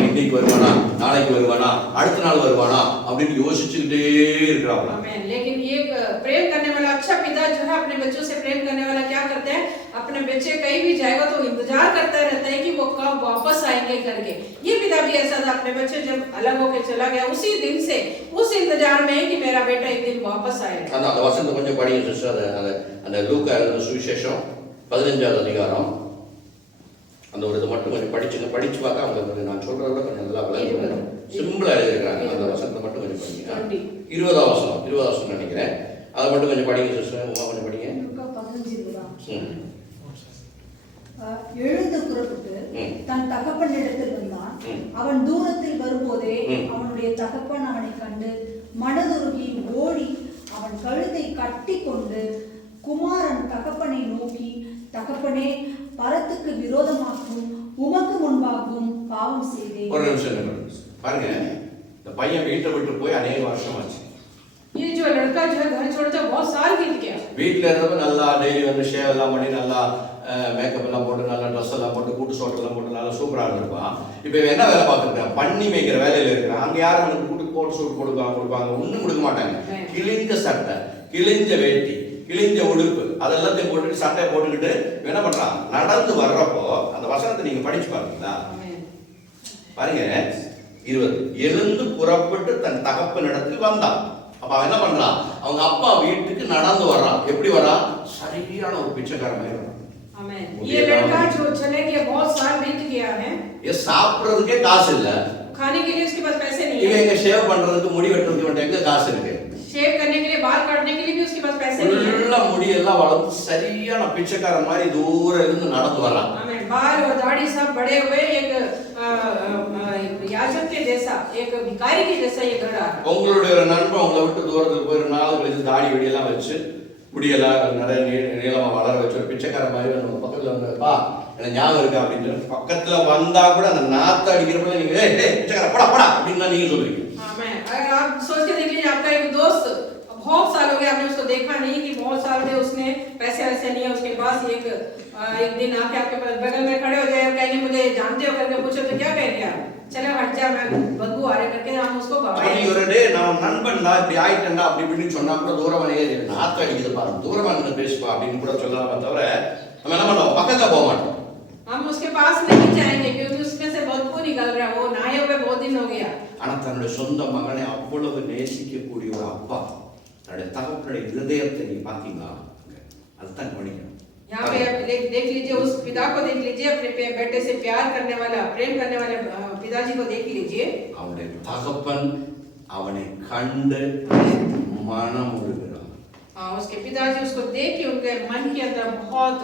இன்னைக்கு வருவானா, நாளைக்கு வருவானா, அடுத்த நாள் வருவானா அப்படின்னு யோசிச்சுக்கிட்டே இருக்கிறாங்க. लेकिन ये प्रेम करने वाला अच्छा पिता जो है अपने बच्चों से प्रेम करने वाला क्या करते हैं, अपने बच्चे कहीं भी जाएगा तो इंतजार करता रहता है कि वो कब वापस आएंगे करके। ये पिता भी ऐसा था, अपने बच्चे जब अलग होके चला गया उसी दिन से उस इंतजार में है कि मेरा बेटा एक दिन वापस आएगा। அந்த வசனத்தை கொஞ்சம் படிங்க சிஸ்டர். அந்த லூக்கா எழுதின சுவிசேஷம் 15வது அதிகாரம் அந்த ஒரு இதை மட்டும் கொஞ்சம் படிச்சு பார்த்தா அவங்க நான் சொல்றத கொஞ்சம் நல்லா விளங்கும். சிம்பிளா எழுதிருக்காங்க. அந்த வசனத்தை மட்டும் கொஞ்சம் படிங்க. 20வது வசனம் நினைக்கிறேன். அதை மட்டும் கொஞ்சம் படிங்க சிஸ்டர். உமா கொஞ்சம் படிங்க. எழுந்து புறப்பட்டு தன் தகப்பனிடத்தில் வந்தான். அவன் தூரத்தில் வரும்போதே அவனுடைய தகப்பன் அவனை கண்டு மனதுருகி ஓடி அவன் கழுத்தை கட்டி கொண்டு குமாரன் தகப்பனை நோக்கி, தகப்பனே, பரத்துக்கு விரோதமாகவும் உமக்கு முன்பாகவும் பாவம் செய்தேன். ஒரு நிமிஷம் பாருங்க. இந்த பையன் வீட்டை விட்டு போய் அநேக வருஷம் ஆச்சு. ये जो लड़का जो है घर छोड़ता बहुत साल बीत गया. வீட்ல இருந்தப்ப நல்லா டெய்லி வந்து ஷேவ் எல்லாம் பண்ணி நல்லா மேக்கப் எல்லாம் போட்டு நல்லா ட்ரெஸ் எல்லாம் போட்டு கூட்டு சோட்டு எல்லாம் போட்டு நல்லா சூப்பரா இருந்திருப்பான். இப்போ இவன் என்ன வேலை பார்த்துருக்கான்? பண்ணி மேய்க்கிற வேலையில இருக்கிறான். அங்க யாரும் அவனுக்கு கூட்டு கோட் சூட் கொடுப்பாங்க ஒன்றும் கொடுக்க மாட்டாங்க. கிழிஞ்ச சட்டை, கிழிஞ்ச வேட்டி, கிழிஞ்ச உடுப்பு அதெல்லாத்தையும் போட்டுட்டு சட்டையை போட்டுக்கிட்டு என்ன பண்றான்? நடந்து வர்றப்போ அந்த வசனத்தை நீங்க படிச்சு பாருங்களா? பாருங்க 20. எழுந்து புறப்பட்டு தன் தகப்பனிடத்தில் வந்தான். அப்ப அவன் என்ன பண்றான்? அவங்க அப்பா வீட்டுக்கு நடந்து வர்றான். எப்படி வர்றான்? சரியான ஒரு பிச்சைக்காரன் மாதிரி வர்றான். ये लड़का जो चले गया बहुत साल बीत गया है. ये சாப்பிடுறதுக்கே காசு இல்ல. खाने के लिए उसके पास पैसे नहीं है. இவன் எங்க ஷேவ் பண்றதுக்கு முடி வெட்டுறதுக்கு எங்க காசு இருக்கு? शेव करने के लिए बाल काटने के लिए भी उसके पास पैसे नहीं है. ஃபுல்லா முடி எல்லாம் வளர்ந்து சரியான பிச்சைக்காரன் மாதிரி தூரம் இருந்து நடந்து வர்றான். आमेन. बाल और दाढ़ी सब बड़े हुए एक याजक के जैसा, एक भिखारी के जैसा ये खड़ा है. உங்களுடைய ஒரு நண்பன் உங்களை விட்டு தூரத்துக்கு போய் 4 கழிச்சு தாடி வெடியெல்லாம் வச்சு முடியெல்லாம் நிறைய நீளமா வளர வச்சு ஒரு பிச்சைக்காரன் மாதிரி நம்ம பக்கத்துல வந்துப்பா எனக்கு ஞாபகம் இருக்கா அப்படின்னு பக்கத்துல வந்தா கூட அந்த நாத்த அடிக்கிறப்ப நீங்க பிச்சைக்காரன் படா படா அப்படின்னு நீங்க சொல்றீங்க. आमेन. अगर आप सोच के देख लीजिए, आपका एक दोस्त बहुत साल हो गया आपने उसको देखा नहीं कि बहुत साल में उसने पैसे वैसे नहीं है उसके पास, एक दिन आके आपके बगल में खड़े हो जाए और कहेंगे मुझे जानते हो करके पूछो तो क्या कहेंगे आप? चलो हट जा, मैं बदबू आ रहे करके हम उसको அப்படி ஒரு டே நான் நண்பன்டா இப்படி ஆயிட்டேன்டா அப்படி இப்படின்னு சொன்னா கூட தூரமானே நாத்த அடிக்குது பாரு தூரமா இருந்து பேசுப்பா அப்படின்னு கூட சொல்லலாமே தவிர நம்ம என்ன பண்ணுவோம்? பக்கத்துல போக மாட்டோம். हम उसके पास नहीं जाएंगे क्योंकि उसमें से बदबू निकल रहा है, वो नहाए हुए बहुत दिन हो गया. ஆனா தன்னுடைய சொந்த மகனை அவ்வளவு நேசிக்கக்கூடிய ஒரு அப்பா தன்னுடைய தகப்பனுடைய இருதயத்தை நீ பாத்தீங்களா? அதுதான் கவனிக்கணும். यहाँ पे आप देख लीजिए, उस पिता को देख लीजिए, अपने बेटे से प्यार करने वाला, प्रेम करने वाले पिताजी को देख लीजिए. அவனுடைய தகப்பன் அவனை கண்டு மனம் உருகிறான். उसके पिताजी उसको देख के उनके मन के अंदर बहुत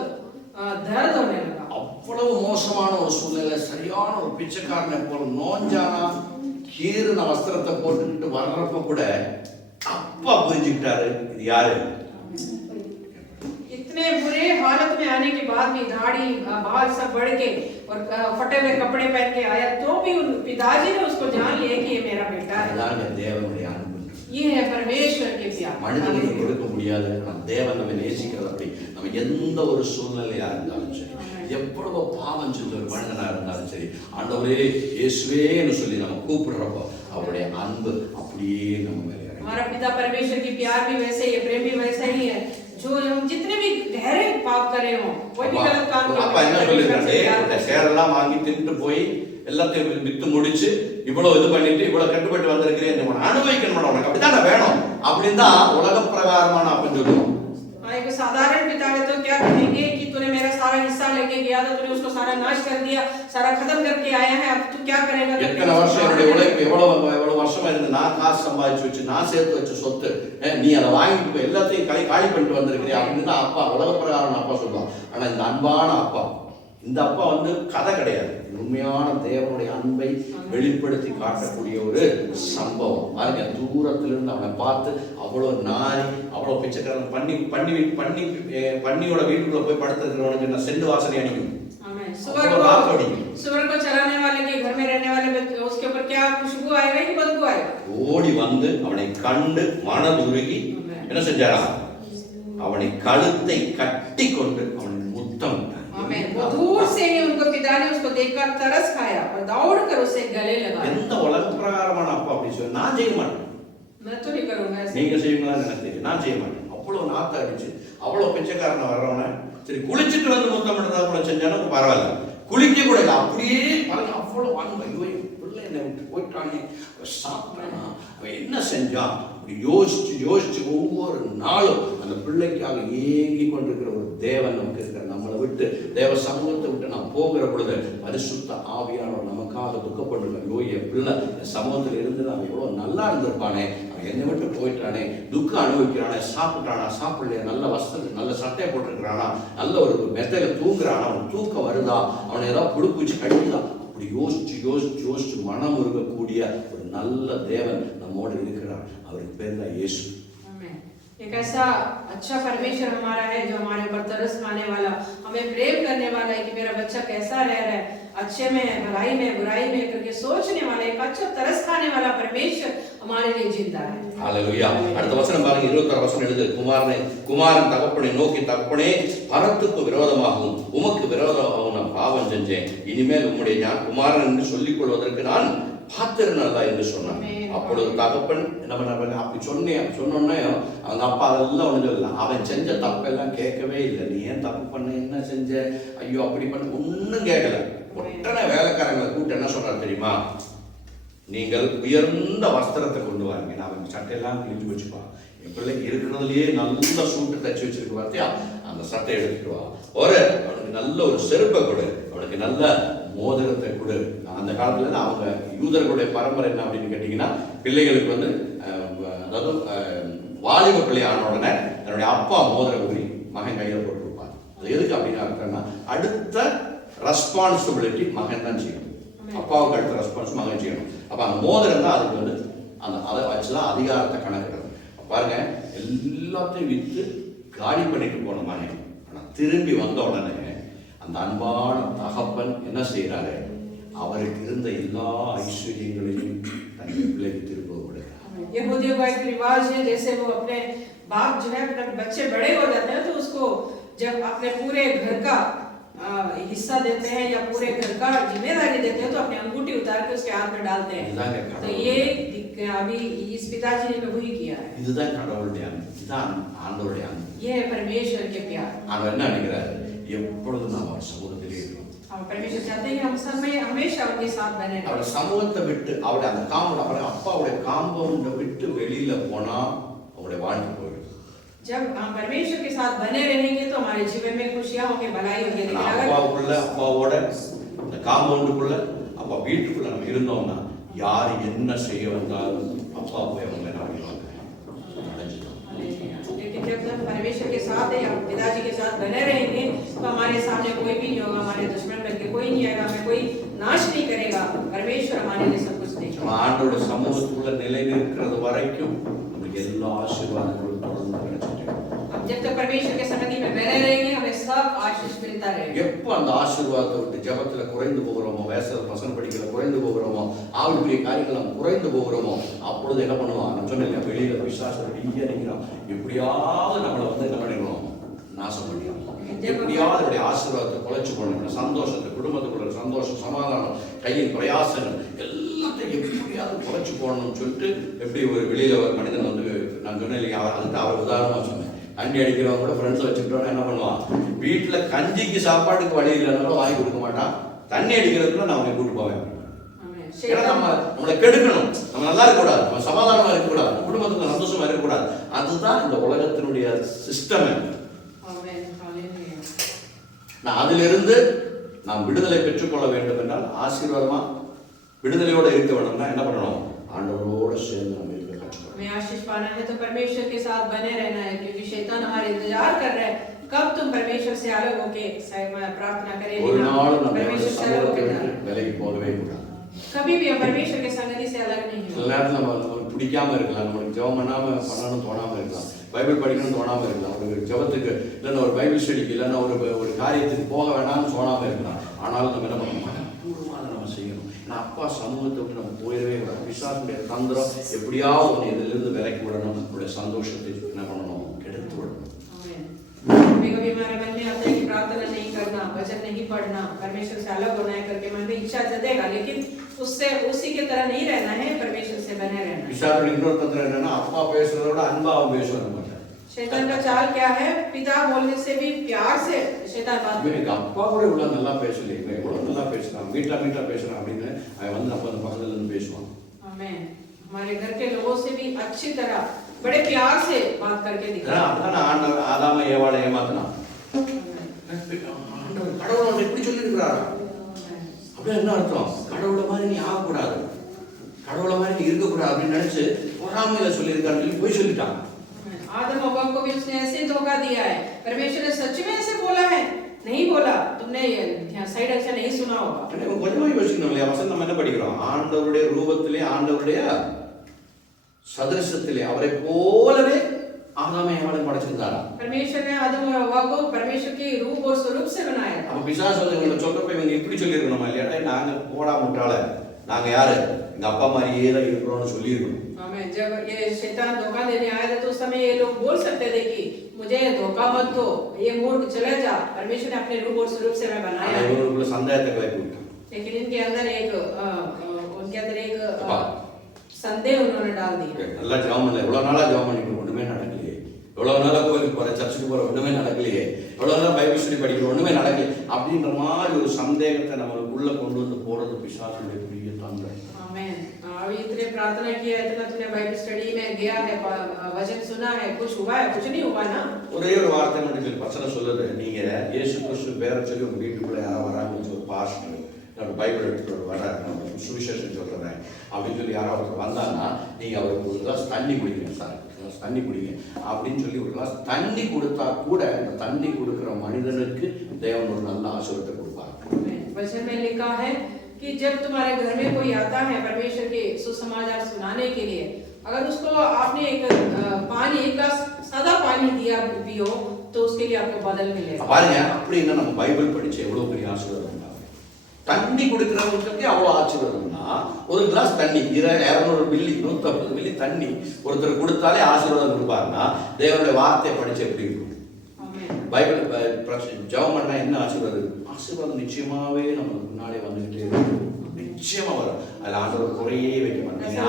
दर्द होने लगा. அவ்வளவு மோசமான ஒரு சூழ்நிலை, சரியான ஒரு பிச்சைக்காரனை போல நோஞ்சானா கீறுன வஸ்திரத்தை போட்டுக்கிட்டு வர்றப்ப கூட அப்பா புரிஞ்சுக்கிட்டாரு இது யாரு. इतने बुरे हालत में आने के बाद भी दाढ़ी बाल सब बढ़ के और फटे हुए कपड़े पहन के आया तो भी उन पिताजी ने उसको जान लिया कि ये मेरा बेटा है. அதான் தேவனுடைய அன்பு. ये है परमेश्वर के प्यार. மனிதனுக்கு கொடுக்க முடியாது, ஆனால் தேவன் நம்ம நேசிக்கிறது அப்படி. நம்ம எந்த ஒரு சூழ்நிலையா இருந்தாலும் சரி, எவ்வளவு பாவம் செஞ்ச ஒரு மனிதனா இருந்தாலும் சரி, ஆண்டவரே இயேசுவேன்னு சொல்லி நம்ம கூப்பிடுறப்போ அவருடைய அன்பு அப்படியே நம்ம மேல இறங்கும். हमारा पिता परमेश्वर की प्यार भी वैसे ही है, प्रेम भी वैसा ही है. जो हम जितने भी गहरे पाप करे हो, कोई भी गलत काम किया, அப்பா என்ன சொல்லிருக்காரு? சேரெல்லாம் வாங்கி தின்னுட்டு போய் எல்லாத்தையும் வித்து முடிச்சு இவ்வளவு இது பண்ணிட்டு இவ்வளவு கட்டுப்பட்டு வந்திருக்கிறேன், அனுபவிக்கணும், உனக்கு அப்படித்தானே வேணும் அப்படின்னு தான் உலக பிரகாரமான அப்பன் சொல்லுவோம். एक साधारण पिता है तो क्या कहेंगे कि तूने मेरा सारा हिस्सा लेके गया था, तूने उसको सारा नाश कर दिया, सारा खत्म करके आया है, अब तू क्या करेगा? எத்தனை வருஷம் என்னுடைய உழைப்பு எவ்வளவு வருஷமா இருந்து நான் காசு சம்பாதிச்சு வச்சு நான் சேர்த்து வச்ச சொத்து நீ அதை வாங்கிட்டு போய் எல்லாத்தையும் காலி பண்ணிட்டு வந்திருக்கிறேன் அப்படின்னு தான் அப்பா உலக பிரகாரம் அப்பா சொல்லுவான். ஆனா இந்த அன்பான அப்பா, இந்த அப்பா வந்து கதை கிடையாது, உண்மையான தேவனுடைய அன்பை வெளிப்படுத்தி காட்டக்கூடிய ஒரு சம்பவம். பாருங்க, தூரத்திலிருந்து அவனை பார்த்து அவ்வளவு நாரி அவ்வளவு பிச்சைக்காரன் பண்ணியோட வீட்டுக்குள்ள போய் படுத்துக்கிறவனுக்கு என்ன செண்டு வாசனை அடிக்கும். सुअर को चराने वाले के घर में रहने वाले उसके ऊपर क्या खुशबू आएगा कि बदबू आएगा? ஓடி வந்து அவனை கண்டு மனதுருகி என்ன செஞ்சாரா? அவனை கழுத்தை கட்டி கொண்டு அவனை முத்தம் விட்டார். वो दूर से ही उनको पिता ने उसको देखकर तरस खाया और दौड़कर उसे गले लगा. எந்த உலக பிரகாரமான அப்பா அப்படி சொல்லி நான் செய்ய மாட்டேன். मैं तो नहीं करूंगा ऐसे। நீங்க செய்வீங்களான்னு எனக்கு தெரியும், நான் செய்ய மாட்டேன். அவ்வளோ நாத்த அடிச்சு அவ்வளோ பிச்சைக்காரனை வர்றவன சரி குளிச்சுட்டு வந்து முத்தமிடுறதா கூட செஞ்சாலும் பரவாயில்ல, குளிக்க கூட இல்லை, அப்படியே பாருங்க அவ்வளோ வாங்க. ஐயோ பிள்ளை என்னை விட்டு போயிட்டானே, சாப்பிட்டானா, அவன் என்ன செஞ்சான், அப்படி யோசிச்சு யோசிச்சு ஒவ்வொரு நாளும் அந்த பிள்ளைக்காக ஏங்கி கொண்டிருக்கிற ஒரு தேவன் நமக்கு இருக்கிற. நம்மளை விட்டு தேவ சமூகத்தை விட்டு நான் போகிற பொழுது பரிசுத்த ஆவியானவர் நமக்காக துக்கப்பட்டிருக்க. ஐயோ என் பிள்ளை என் சமூகத்தில் இருந்து அவன் எவ்வளோ நல்லா இருந்திருப்பானே, அவன் என்னை விட்டு போயிட்டானே, துக்கம் அனுபவிக்கிறானே, சாப்பிட்டானா சாப்பிடலையா, நல்ல வஸ்திரம் நல்ல சட்டையை போட்டிருக்கிறானா, நல்ல ஒரு மெத்தையில தூங்குறானா, அவன் தூக்கம் வருதா, அவனை ஏதாவது புழுப்பூச்சி கழிக்குதா, அப்படி யோசிச்சு யோசிச்சு யோசிச்சு மனம் இருக்கக்கூடிய ஒரு நல்ல தேவன் நம்மோடு இருக்கிறார். அவருக்கு பேர் தான் இயேசு. एक ऐसा अच्छा परमेश्वर हमारा है जो हमारे ऊपर तरस खाने वाला, हमें प्रेम करने वाला है कि मेरा बच्चा कैसा रह रहा है, अच्छे में भलाई में बुराई में करके सोचने वाला, एक अच्छा तरस खाने वाला परमेश्वर हमारे लिए जिंदा है. हालेलुया. அடுத்த வசனம் பாருங்க, 26 வசனம் எழுது. குமாரன் தகப்பனை நோக்கி, தகப்பனே பரத்துக்கு விரோதமாகவும் உமக்கு விரோதமாகவும் நான் பாவம் செஞ்சேன், இனிமேல் உம்முடைய குமாரன் என்று சொல்லிக் கொள்வதற்கு நான் பாத்திரன் அல்ல என்று சொன்னான். அப்பொழுது தகப்பன் என்ன பண்ண, அப்படி சொன்னோன்னே அவங்க அப்பா அதெல்லாம் ஒண்ணு சொல்லல, அவன் செஞ்ச தப்பெல்லாம் கேட்கவே இல்லை. நீ ஏன் தப்பு பண்ண, என்ன செஞ்ச, ஐயோ அப்படி பண்ண, ஒன்னும் கேட்கல. உடனே வேலைக்காரங்களை கூப்பிட்டு என்ன சொல்றாரு தெரியுமா, நீங்கள் உயர்ந்த வஸ்திரத்தை கொண்டு வாங்க, நான் அவன் சட்டையெல்லாம் கிழிஞ்சு வச்சுப்பான், என் பிள்ளைக்கு இருக்கிறதுலயே நல்ல சூட்டு தச்சு வச்சிருக்கு பார்த்தியா, அந்த சட்டை எடுத்துட்டு வா, அவனுக்கு நல்ல ஒரு செருப்பை கொடு, அவனுக்கு நல்ல மோதிரத்தை கொடு. அந்த காலத்துல அவங்க யூதர்களுடைய பரம்பரை என்ன அப்படின்னு கேட்டீங்கன்னா, பிள்ளைகளுக்கு வந்து அதாவது வாலிப பிள்ளை ஆன உடனே தன்னுடைய அப்பா மோதிரம் கூறி மகன் கையில போட்டு கொடுப்பாங்க. அது எதுக்கு அப்படின்னு அடுத்த ரெஸ்பான்சிபிலிட்டி மகன் தான் செய்யணும், அப்பாவுக்கு அடுத்த ரெஸ்பான்ஸ் மகன் செய்யணும். அப்ப அந்த மோதிரம் தான் அதுக்கு வந்து அதை வச்சுதான் அதிகாரத்தை கணக்கிடுறது. பாருங்க, எல்லாத்தையும் வித்து காலி பண்ணிட்டு போன மகன் ஆனா திரும்பி வந்த உடனே அந்த அன்பான தகப்பன் என்ன செய்யறாரு, அவருக்கு இருந்த எல்லா ஐஸ்வர்யங்களையும் தன் பிள்ளைக்கு திரும்ப விடுறார். यहूदियों का एक रिवाज है, जैसे वो अपने बाप जो है अपने बच्चे बड़े हो जाते हैं तो उसको जब अपने पूरे घर का हिस्सा देते हैं या पूरे घर का जिम्मेदारी देते हैं तो अपनी अंगूठी उतार के उसके हाथ में डालते हैं. तो ये अभी इस पिताजी ने वही किया है. இதுதான் கடவுளுடைய அன்பு, இதுதான் ஆண்டவருடைய அன்பு. ये है परमेश्वर के प्यार. அவர் என்ன நினைக்கிறார், எப்பொழுதும் நாம் அவர் சமூகத்திலே இருக்கணும். परमेश्वर चाहते हैं हम सब में हमेशा उनके साथ बने रहें. அவர் சமூகத்தை விட்டு அவருடைய அந்த காம்பவுண்ட் அப்பாவுடைய காம்பவுண்டை விட்டு வெளியில போனா அவருடைய வாழ்க்கை போயிடும். जब हम परमेश्वर के साथ बने रहेंगे तो हमारे जीवन में खुशियां होंगी, भलाई होगी. लेकिन अगर அப்பாவோட அந்த காம்பவுண்டுக்குள்ள அப்பா வீட்டுக்குள்ள நம்ம இருந்தோம்னா யார் என்ன செய்ய வந்தாலும் அப்பா போய் அவங்க நாடிடுவாங்க. लेकिन जब हम परमेश्वर के साथ है, हम पिताजी के साथ बने रहेंगे तो हमारे सामने कोई भी नहीं होगा, हमारे दुश्मन बनके कोई नहीं आएगा, हमें कोई नाश नहीं करेगा. परमेश्वर हमारे लिए सब कुछ देगा. ஆண்டோட சமூகத்துக்குள்ள நிலை நிற்கிறது வரைக்கும் நமக்கு எல்லா ஆசீர்வாதங்களும் தொடர்ந்து கிடைச்சிட்டு हम जब तक परमेश्वर के संगति में बने रहेंगे हमें सब आशीष मिलता रहेगा. எப்போ அந்த ஆசீர்வாதத்தை விட்டு ஜபத்துல குறைந்து போகிறோமோ, வேசல் வசனம் படிக்கல குறைந்து போகிறோமோ, ஆவிக்குரிய காரியங்கள் நம்ம குறைந்து போகிறோமோ, அப்பொழுது என்ன பண்ணுவோம், நான் சொன்னேன் வெளியில விசுவாசம் வெளியே நிற்கிறோம், எப்படியாவது நம்மளை வந்து என்ன பண்ணிடுவோம், நாசம் பண்ணிடுவோம். எப்படியாவது அவருடைய ஆசீர்வாதத்தை குலைச்சு போடணும், சந்தோஷத்தை, குடும்பத்துக்குள்ள சந்தோஷம், சமாதானம், கையின் பிரயாசங்கள் எல்லாத்தையும் எப்படியாவது குலைச்சு போடணும்னு சொல்லிட்டு எப்படி ஒரு வெளியில ஒரு மனிதன் வந்து நான் சொன்னேன் இல்லையா, அதுக்கு அவர் உதாரணமா சொன்னேன். கஞ்சி அடிக்கிறவங்க கூட ஃப்ரெண்ட்ஸை வச்சுக்கிட்டோன்னா என்ன பண்ணுவான், வீட்டில் கஞ்சிக்கு சாப்பாட்டுக்கு வழி இல்லைனாலும் வாங்கி கொடுக்க மாட்டான், தண்ணி அடிக்கிறதுக்குள்ள நான் அவனை கூட்டு போவேன். ஏன்னா நம்மளை கெடுக்கணும், நம்ம நல்லா இருக்கக்கூடாது, நம்ம சமாதானமா இருக்கக்கூடாது, குடும்பத்துக்கு சந்தோஷமா இருக்கக்கூடாது. அதுதான் இந்த உலகத்தினுடைய சிஸ்டம். நான் அதிலிருந்து நாம் விடுதலை பெற்றுக்கொள்ள வேண்டும் என்றால், ஆசீர்வாதமா விடுதலையோட இருக்க வேண்டும்னா என்ன பண்ணணும், ஆண்டவரோட சேர்ந்து நம்ம இருக்க கற்றுக்கணும். हमें आशीष पाना है तो परमेश्वर के साथ बने रहना है, क्योंकि शैतान हमारे इंतजार कर रहा है कब तुम परमेश्वर से अलग होके प्रार्थना करें. ஒரு நாள் நம்ம परमेश्वर से अलग होके விலகி போகவே கூடாது. कभी भी हम परमेश्वर के संगति से अलग नहीं சில நேரத்தில் நம்ம பிடிக்காம இருக்கலாம், நம்மளுக்கு ஜெபம் பண்ணணும் தோணாம இருக்கலாம், பைபிள் படிக்கணும்னு தோணாம இருக்கலாம், ஒரு ஜெபத்துக்கு இல்லைன்னா ஒரு பைபிள் ஸ்டடிக்கு இல்லைன்னா ஒரு காரியத்துக்கு போக வேணாம்னு தோணாம இருக்கலாம். ஆனாலும் நம்ம என்ன பண்ணணும், மனப்பூர்வமாக நம்ம செய்யணும். ஏன்னா அப்பா சமூகத்தை விட்டு நம்ம போயிடவே கூடாது. விசுவாசனுடைய தந்திரம் எப்படியாவது இதிலிருந்து விலக்கி விடணும், நம்மளுடைய சந்தோஷத்தை என்ன பண்ணணும், எடுத்து விடணும். कभी हमारे मन में आता है कि प्रार्थना नहीं करना, वचन नहीं पढ़ना, परमेश्वर से अलग होना है करके मन में इच्छा जतेगा, लेकिन उससे उसी की तरह नहीं रहना है, परमेश्वर से बने रहना है। பிசாசோட இன்னொரு தந்திரம் என்னன்னா அப்பா பேசுறத விட அன்பா அவன் பேசுவான் மாட்டான். शैतान का चाल क्या है? पिता बोलने से भी प्यार से शैतान बात இவன் எங்க அப்பா கூட இவ்வளவு நல்லா பேசலையே, இவன் எவ்வளவு நல்லா பேசுறான், மீட்டா மீட்டா பேசுறான் அப்படின்னு அவன் வந்து அப்ப அந்த பக்கத்துல இருந்து பேசுவான். आमीन। हमारे घर के लोगों से भी अच्छी तरह बड़े प्यार से बात करके दिखा। அதான் ஆண்டவர் ஆதாம ஏவாளை ஏமாத்தினான். ஆண்டவர் கடவுள் அவனை இப்படி சொல்லியிருக்கிறாரா? அப்படியே என்ன அர்த்தம்? கடவுளை மாதிரி நீ ஆகக்கூடாது, கடவுளை மாதிரி நீ இருக்கக்கூடாது அப்படின்னு நினைச்சு பொறாமையில சொல்லியிருக்கான்னு சொல்லி போய் சொல்லிட்டான். आदम हव्वा को भी उसने ऐसे धोखा दिया है। परमेश्वर ने सच में ऐसे बोला है? नहीं बोला। तुमने साइड अच्छा नहीं सुना होगा। கொஞ்சமா யோசிக்கணும் இல்லையா? வசனம் நம்ம என்ன படிக்கிறோம்? ஆண்டவருடைய ரூபத்திலே, ஆண்டவருடைய சதுரசத்திலே அவரை போலவே ஆதாமை ஏவாளை படைச்சிருந்தாரா? परमेश्वर ने आदम और हव्वा को परमेश्वर के रूप और स्वरूप से बनाया। அப்ப பிசாசு வந்து இவங்க சொல்றப்ப இவங்க இப்படி சொல்லியிருக்கணுமா இல்லையா? நாங்க போடா முட்டாள, நாங்க யாரு எங்க அப்பா மாதிரியே தான் இருக்கிறோம்னு சொல்லியிருக்கணும். हमें जब ये शैतान धोखा देने आया था तो उस समय ये लोग बोल सकते थे कि मुझे धोखा मत दो, ये मूर्ख चले जा, परमेश्वर ने अपने रूप और स्वरूप से मैं बनाया है। இவங்களுக்குள்ள சந்தேகத்தை கிளப்பி விட்டான். लेकिन इनके अंदर एक संदेह उन्होंने डाल दिया। நல்லா ஜெபம் பண்ணல, எவ்வளவு நாளா ஜெபம் பண்ணிட்டு ஒண்ணுமே நடக்கலையே, எவ்வளவு நாளா கோயிலுக்கு போற, சர்ச்சுக்கு போற ஒண்ணுமே நடக்கலையே, எவ்வளவு நாளா பைபிள் ஸ்டடி படிக்கிற ஒண்ணுமே நடக்கலையே அப்படின்ற மாதிரி ஒரு சந்தேகத்தை நம்மளுக்குள்ள கொண்டு வந்து போறது பிசாசுடைய பெரிய தந்திரம். आमीन। अभी इतने प्रार्थना किया, इतना तुमने बाइबल स्टडी में गया है, वचन सुना है, कुछ हुआ है? कुछ नहीं हुआ ना। ஒரே ஒரு வார்த்தை மட்டும் வசனம் சொல்லுது, நீங்க இயேசு கிறிஸ்து பேரை சொல்லி உங்க வீட்டுக்குள்ள யாராவது வராங்கன்னு ஒரு பாஸ்டர் நான் பைபிள் எடுத்துட்டு வர்றாங்க, சுவிசேஷம் சொல்றேன் அப்படின்னு சொல்லி யாராவது வந்தாங்கன்னா நீங்க அவருக்கு ஒரு கிளாஸ் தண்ணி குடிக்கணும், சார் தண்ணி குடிங்க அப்படின்னு சொல்லி ஒரு கிளாஸ் தண்ணி கொடுத்தா கூட அந்த தண்ணி கொடுக்கிற மனிதனுக்கு தேவன் ஒரு நல்ல ஆசீர்வாதத்தை கொடுப்பார். वचन में लिखा है कि जब तुम्हारे घर में कोई आता है परमेश्वर के सुसमाचार सुनाने के लिए, अगर उसको आपने एक पानी, एक ग्लास सादा पानी दिया पियो तो उसके लिए आपको बदल मिलेगा। பாருங்க, அப்படின்னா நம்ம பைபிள் படிச்சு எவ்வளவு பெரிய ஆசீர்வாதம். தண்ணி கொடுக்கிறவங்களுக்கு அவ்வளவு ஆசீர்வாதம்னா ஒரு கிளாஸ் தண்ணி 200 மில்லி 150 மில்லி தண்ணி ஒருத்தர் கொடுத்தாலே ஆசீர்வாதம் கொடுப்பாருன்னா தேவனுடைய வார்த்தையை படிச்சு எப்படி இருக்கும்? பைபிள் ஜெபம் பண்ணா என்ன ஆசீர்வாதம்? ஆசீர்வாதம் நிச்சயமாவே நமக்கு முன்னாலே வந்துகிட்டே இருக்கும், நிச்சயமா வரும். அதுல ஆண்டவர் குறையே வைக்க மாட்டாங்க.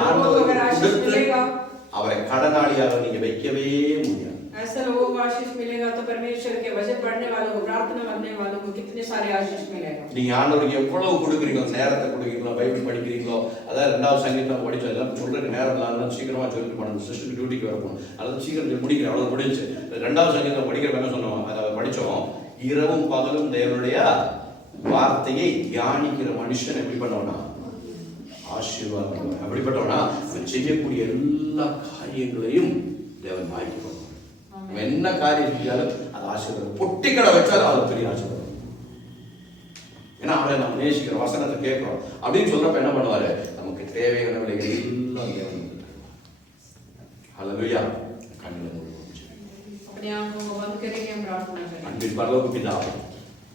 அவரை கடனாளியாக நீங்க வைக்கவே முடியாது. ऐसा लोगों को आशीष मिलेगा तो परमेश्वर के वचन पढ़ने वालों को, प्रार्थना करने वालों को कितने सारे आशीष मिलेगा। நீங்க ஆண்டவருக்கு எவ்வளவு கொடுக்குறீங்களோ, நேரத்தை கொடுக்குறீங்களோ, பைபிள் படிக்கிறீங்களோ, அதாவது 2வது சங்கீதம் படிச்சோம், எல்லாம் சொல்றதுக்கு நேரம் இல்லாம சீக்கிரமா சொல்லிட்டு போனோம், சிஸ்டர் டியூட்டிக்கு வரணும், அதாவது சீக்கிரம் முடிக்கிறேன், அவ்வளவு முடிஞ்சு. 2வது சங்கீதம் படிக்கிறப்ப என்ன சொன்னோம்? அதை படிச்சோம், இரவும் பகலும் தேவனுடைய வார்த்தையை தியானிக்கிற மனுஷன் எப்படி பண்ணுவானா? ஆசீர்வாதம். அப்படிப்பட்டவனா செய்யக்கூடிய எல்லா காரியங்களையும் தேவன் வாய்க்கு பண்ணுவான். என்ன காரியம் செஞ்சாலும் அது ஆசீர்வாதம். பொட்டி கடை வச்சாலும் அது பெரிய ஆசீர்வாதம். ஏன்னா அவரை நம்ம நேசிக்கிற வசனத்தை கேட்கிறோம் அப்படின்னு சொல்றப்ப என்ன பண்ணுவாரு? நமக்கு தேவையானவர்களை எல்லாம் தேவன். ஹல்லேலூயா. கண்களை மூடுவோம். अपनी आंखों को बंद करेंगे, हम प्रार्थना करेंगे। அன்பின் பரலோக பிதாவே,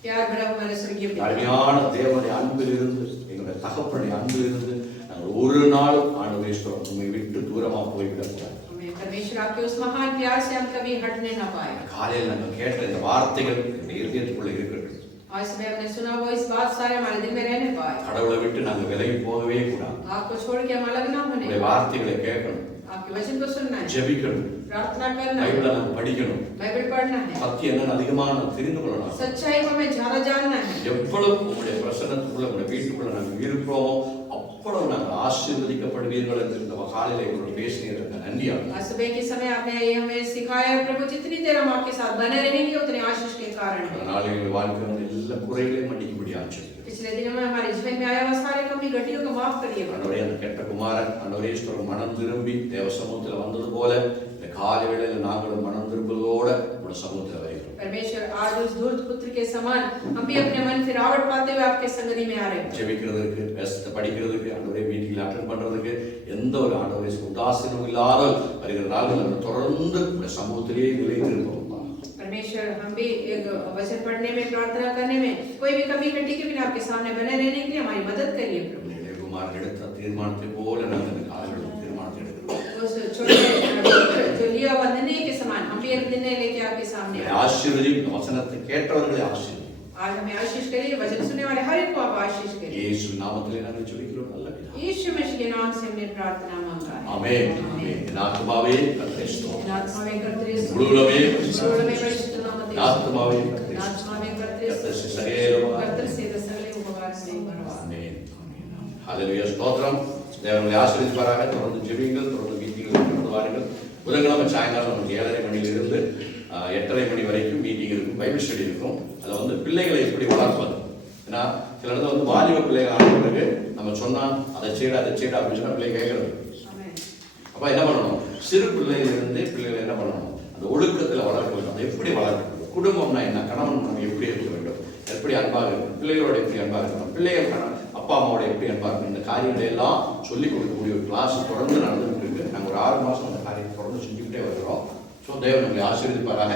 प्यार भरा हमारे स्वर्गीय पिता, அருமையான தேவனுடைய அன்பில் இருந்து, எங்களுடைய தகப்பனுடைய அன்பில் இருந்து நாங்கள் ஒரு நாள் ஆண்டவரே உம்மை விட்டு தூரமா போய்விடக்கூடாது. परमेश्वर आपके उस महान प्यार से हम कभी हटने ना पाए। காலையில் நாங்கள் கேட்ட இந்த வார்த்தைகள் எங்கள் இதயத்துக்குள்ள இருக்கட்டும். आज सुबह हमने सुना वो इस बात सारे हमारे दिल में रहने पाए। கடவுளை விட்டு நாங்கள் விலகி போகவே கூடாது. आपको छोड़ के हम अलग ना होने। உங்களுடைய வார்த்தைகளை கேட்கணும், आपके वचन को सुनना है, ஜெபிக்கணும், प्रार्थना करना है, பைபிளை நாங்கள் படிக்கணும், बाइबल पढ़ना है, சத்தியம் என்னன்னு அதிகமாக நாம் தெரிந்து கொள்ளணும். सच्चाई को हमें ज्यादा जानना है। எவ்வளவு உங்களுடைய பிரசன்னத்துக்குள்ள, உங்களுடைய வீட்டுக்குள்ள நாங்கள் இருக்கிறோமோ அவ்வளவு நாங்கள் ஆசீர்வதிக்கப்படுவீர்கள் என்று இந்த காலையில எங்களோட பேசினீர்கள். நன்றியாக आज सुबह के समय आपने ये हमें सिखाया प्रभु, जितनी देर हम आपके साथ बने रहेंगे उतने आशीष के कारण है। நாளை எங்கள் வாழ்க்கை வந்து எல்லா குறைகளையும் மன்னிக்கும்படியாக ஆச்சரிக்கிறேன். पिछले दिनों में हमारे जीवन में आया हुआ सारे कमी घटियों को माफ करिए। ஆண்டவரே, அந்த கெட்ட குமாரன் ஆண்டவரே மனம் திரும்பி தேவ சமூகத்தில் வந்தது போல இந்த காலை வேளையில நாங்களும் மனம் திரும்புவதோட உங்க சமூகத்தில் வருகிறோம். परमेश्वर आज उस धूर्त पुत्र के समान हम भी अपने मन फिरावट पाते हुए आपके संगति में आ रहे हैं। ஜெபிக்கிறதுக்கு, வேதத்தை படிக்கிறதுக்கு, ஆண்டவரே மீட்டிங்ல அட்டெண்ட் பண்றதுக்கு எந்த ஒரு ஆண்டவரே உதாசீனம் இல்லாத வருகிற நாள்கள் நம்ம தொடர்ந்து உங்க சமூகத்திலேயே நிலைத்திருப்போம். परमेश्वर हम भी एक वचन पढ़ने में, प्रार्थना करने में कोई भी कमी घटी के बिना आपके सामने बने रहने के लिए हमारी मदद करिए प्रभु। குமாரன் எடுத்த தீர்மானத்தை போல நாங்கள் இந்த காலங்களில் தீர்மானத்தை எடுக்கிறோம். उस छोटे जो लिया हुआ निर्णय के समान हम भी एक निर्णय लेके आपके सामने ஆசீர்வதி, வசனத்தை கேட்டவர்களை ஆசீர்வதி. आज हमें आशीष करिए, वचन सुनने वाले हर एक को आप आशीष करिए। இயேசு நாமத்திலே நாங்கள் ஜெபிக்கிறோம் நல்ல பிதாவே. यीशु मसीह के नाम से हमने प्रार्थना मांगा है। ஆமென். ஆமென். என் ஆத்துமாவே கர்த்தரை ஸ்தோத்திரம். आत्मा में करते रहे। முழுவதுமே मुழுவதுமே परिशुद्ध नामத்தை என் ஆத்துமாவே கர்த்தரை आत्मा में करते கர்த்தர் रहे। சகல கர்த்தர் செய்த சகல உபகாரங்களையும் மறவாதே। ஆமென். ஹalleluya ஸ்தோத்திரம். தேவனை ஆசீர்வதிப்பாராக. தொடர்ந்து ஜெபியுங்கள், தொடர்ந்து மீட்டிங்கில் தொடர்ந்து வாருங்கள். புதன்கிழமை சாயங்காலம் நமக்கு 7:30 மணியிலிருந்து 8:30 மணி வரைக்கும் மீட்டிங் இருக்கும், பைபிள் ஸ்டடி இருக்கும். அதில் வந்து பிள்ளைகளை எப்படி வளர்ப்பது, ஏன்னா சில இடத்துல வந்து வாலிப பிள்ளைகள் ஆன பிறகு நம்ம சொன்னா அதை செய்யடா அப்படின்னு சொன்னா பிள்ளை கேட்கறது. ஆமென். அப்ப என்ன பண்ணணும், சிறு பிள்ளையிலிருந்து பிள்ளைகளை என்ன பண்ணணும், அந்த ஒழுக்கத்தில் வளர்க்க வேண்டும். அதை எப்படி வளர்க்கணும், குடும்பம்னா என்ன, கணவன் நம்ம எப்படி இருக்க வேண்டும், எப்படி அன்பாக இருக்கணும், பிள்ளைகளோட எப்படி அன்பாக இருக்கணும், பிள்ளைகள் அப்பா அம்மாவோட எப்படி அன்பாக இருக்கணும், இந்த காரியங்களை எல்லாம் சொல்லிக் கொடுக்கக்கூடிய ஒரு கிளாஸ் தொடர்ந்து நடந்துகிட்டு இருக்கு. நாங்கள் ஒரு 6 மாதம் அந்த காரியத்தை தொடர்ந்து செஞ்சுக்கிட்டே வருகிறோம். ஸோ தேவன் உங்களை ஆசீர்வதிப்பாராக.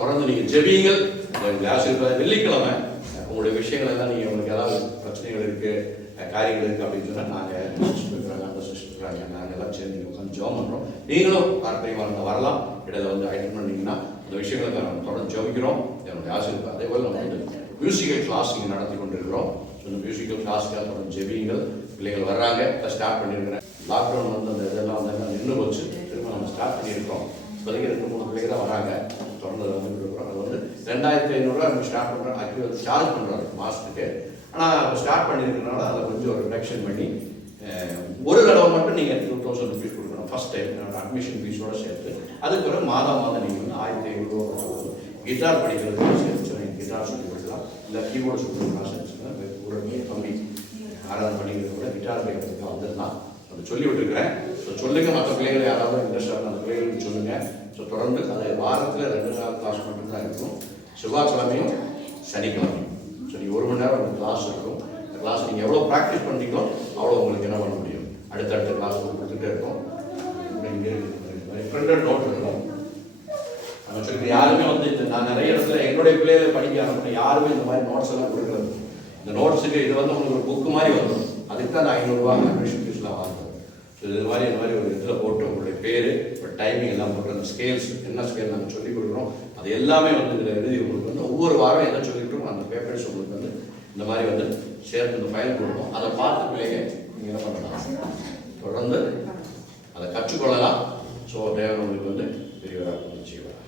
தொடர்ந்து நீங்கள் ஜெபியுங்கள், உங்களை ஆசீர்வாத. வெள்ளிக்கிழமை உங்களுடைய விஷயங்கள் எல்லாம் நீங்கள் உங்களுக்கு ஏதாவது பிரச்சனைகள் இருக்கு, காரியங்கள் இருக்கு அப்படின்னு சொன்னால் நாங்கள் சிஸ்டர் அந்த சிஸ்டர் நாங்கள் எல்லாம் சேர்ந்து உட்காந்து ஜெபம் பண்ணுறோம். நீங்களும் பார்ப்பையும் வரலாம். இடையில வந்து அட்டன் பண்ணீங்கன்னா அந்த விஷயங்களை நம்ம தொடர்ந்து ஜெபிக்கிறோம். என்னுடைய ஆசீர்வாதம். அதே போல் நம்ம வந்து மியூசிக்கல் கிளாஸ் நீங்கள் நடத்தி கொண்டிருக்கிறோம். ஸோ இந்த மியூசிக்கல் கிளாஸ்க்காக தொடர்ந்து ஜெபியுங்கள். பிள்ளைகள் வர்றாங்க, இப்போ ஸ்டார்ட் பண்ணியிருக்கிறேன். லாக்டவுன் வந்து அந்த இதெல்லாம் வந்து நின்று போச்சு, திரும்ப நம்ம ஸ்டார்ட் பண்ணியிருக்கோம். இப்போதைக்கு 2-3 பிள்ளைகள் தான் வராங்க. தொடர்ந்து வந்துட்டு இருக்கிறோம். அது வந்து 2500 நம்ம ஸ்டார்ட் பண்ணுறோம். ஆக்சுவலி சார்ஜ் பண்ணுறாங்க மாதத்துக்கு. ஆனால் இப்போ ஸ்டார்ட் பண்ணியிருக்கிறனால அதை கொஞ்சம் ஒரு ரிடக்ஷன் பண்ணி ஒரு தடவை மட்டும் நீங்கள் 2000 ருபீஸ் கொடுக்கணும் ஃபர்ஸ்ட் டைம் அட்மிஷன் ஃபீஸோடு சேர்த்து. அதுக்கு பிறகு மாதம் நீங்கள் வந்து 1500 ரூபா கிட்டார் படிக்கிறதுக்கு சேர்த்து நீங்கள் கிட்டார் சொல்லி கொடுக்கலாம், இல்லை கீபோர்டு சொல்லி கொடுக்கலாம். கூட கம்மி ஆராதனை பண்ணிக்கிறது கூட கிட்டார் படிக்கிறதுக்கு வந்துடலாம். அதை சொல்லி விட்டுருக்கிறேன். ஸோ சொல்லுங்கள், மற்ற பிள்ளைகள் யாராவது இன்ட்ரெஸ்டாக அந்த பிள்ளைகளுக்கு சொல்லுங்கள். ஸோ தொடர்ந்து அதை வாரத்தில் 2 நாள் கிளாஸ் மட்டும்தான் இருக்கும், செவ்வாய்க்கிழமையும் சனிக்கிழமையும். ஸோ நீங்கள் 1 மணி நேரம் அந்த கிளாஸ் இருக்கும். அந்த கிளாஸ் நீங்கள் எவ்வளோ ப்ராக்டிஸ் பண்ணுறீங்களோ அவ்வளோ உங்களுக்கு என்ன பண்ண முடியும், அடுத்தடுத்த கிளாஸ் கொடுத்துட்டே இருக்கும். ஃப்ரெண்டட் நோட் இருக்கும். நம்ம சொல்லி யாருமே வந்து நான் நிறைய இடத்துல என்னுடைய பிள்ளைகளை படிக்க ஆரம்பிச்சேன், யாருமே இந்த மாதிரி நோட்ஸ் எல்லாம் கொடுக்குறது. இந்த நோட்ஸுக்கு இது வந்து உங்களுக்கு ஒரு புக்கு மாதிரி வந்துடும். அதுக்கு தான் அந்த 500 ரூபா அட்மிஷன் ஃபீஸ்லாம் வாங்குறோம். ஸோ இது மாதிரி ஒரு இதில் போட்டு உங்களுடைய பேர், ஒரு டைமிங் எல்லாம் போட்டு அந்த ஸ்கேல்ஸ் என்ன ஸ்கேல் நாங்கள் சொல்லிக் கொடுக்குறோம் அது எல்லாமே வந்து இதில் எழுதி உங்களுக்கு வந்து ஒவ்வொரு வாரம் எதை சொல்லிக்கிட்டோம் அந்த பேப்பர்ஸ் உங்களுக்கு வந்து இந்த மாதிரி வந்து சேர்த்து இந்த ஃபைல் கொடுப்போம். அதை பார்த்து பிள்ளைங்க நீங்கள் என்ன பண்ணலாம், தொடர்ந்து அதை கற்றுக்கொள்ளலாம். ஸோ தேவன் உங்களுக்கு வந்து பெரியவராக செய்வார்.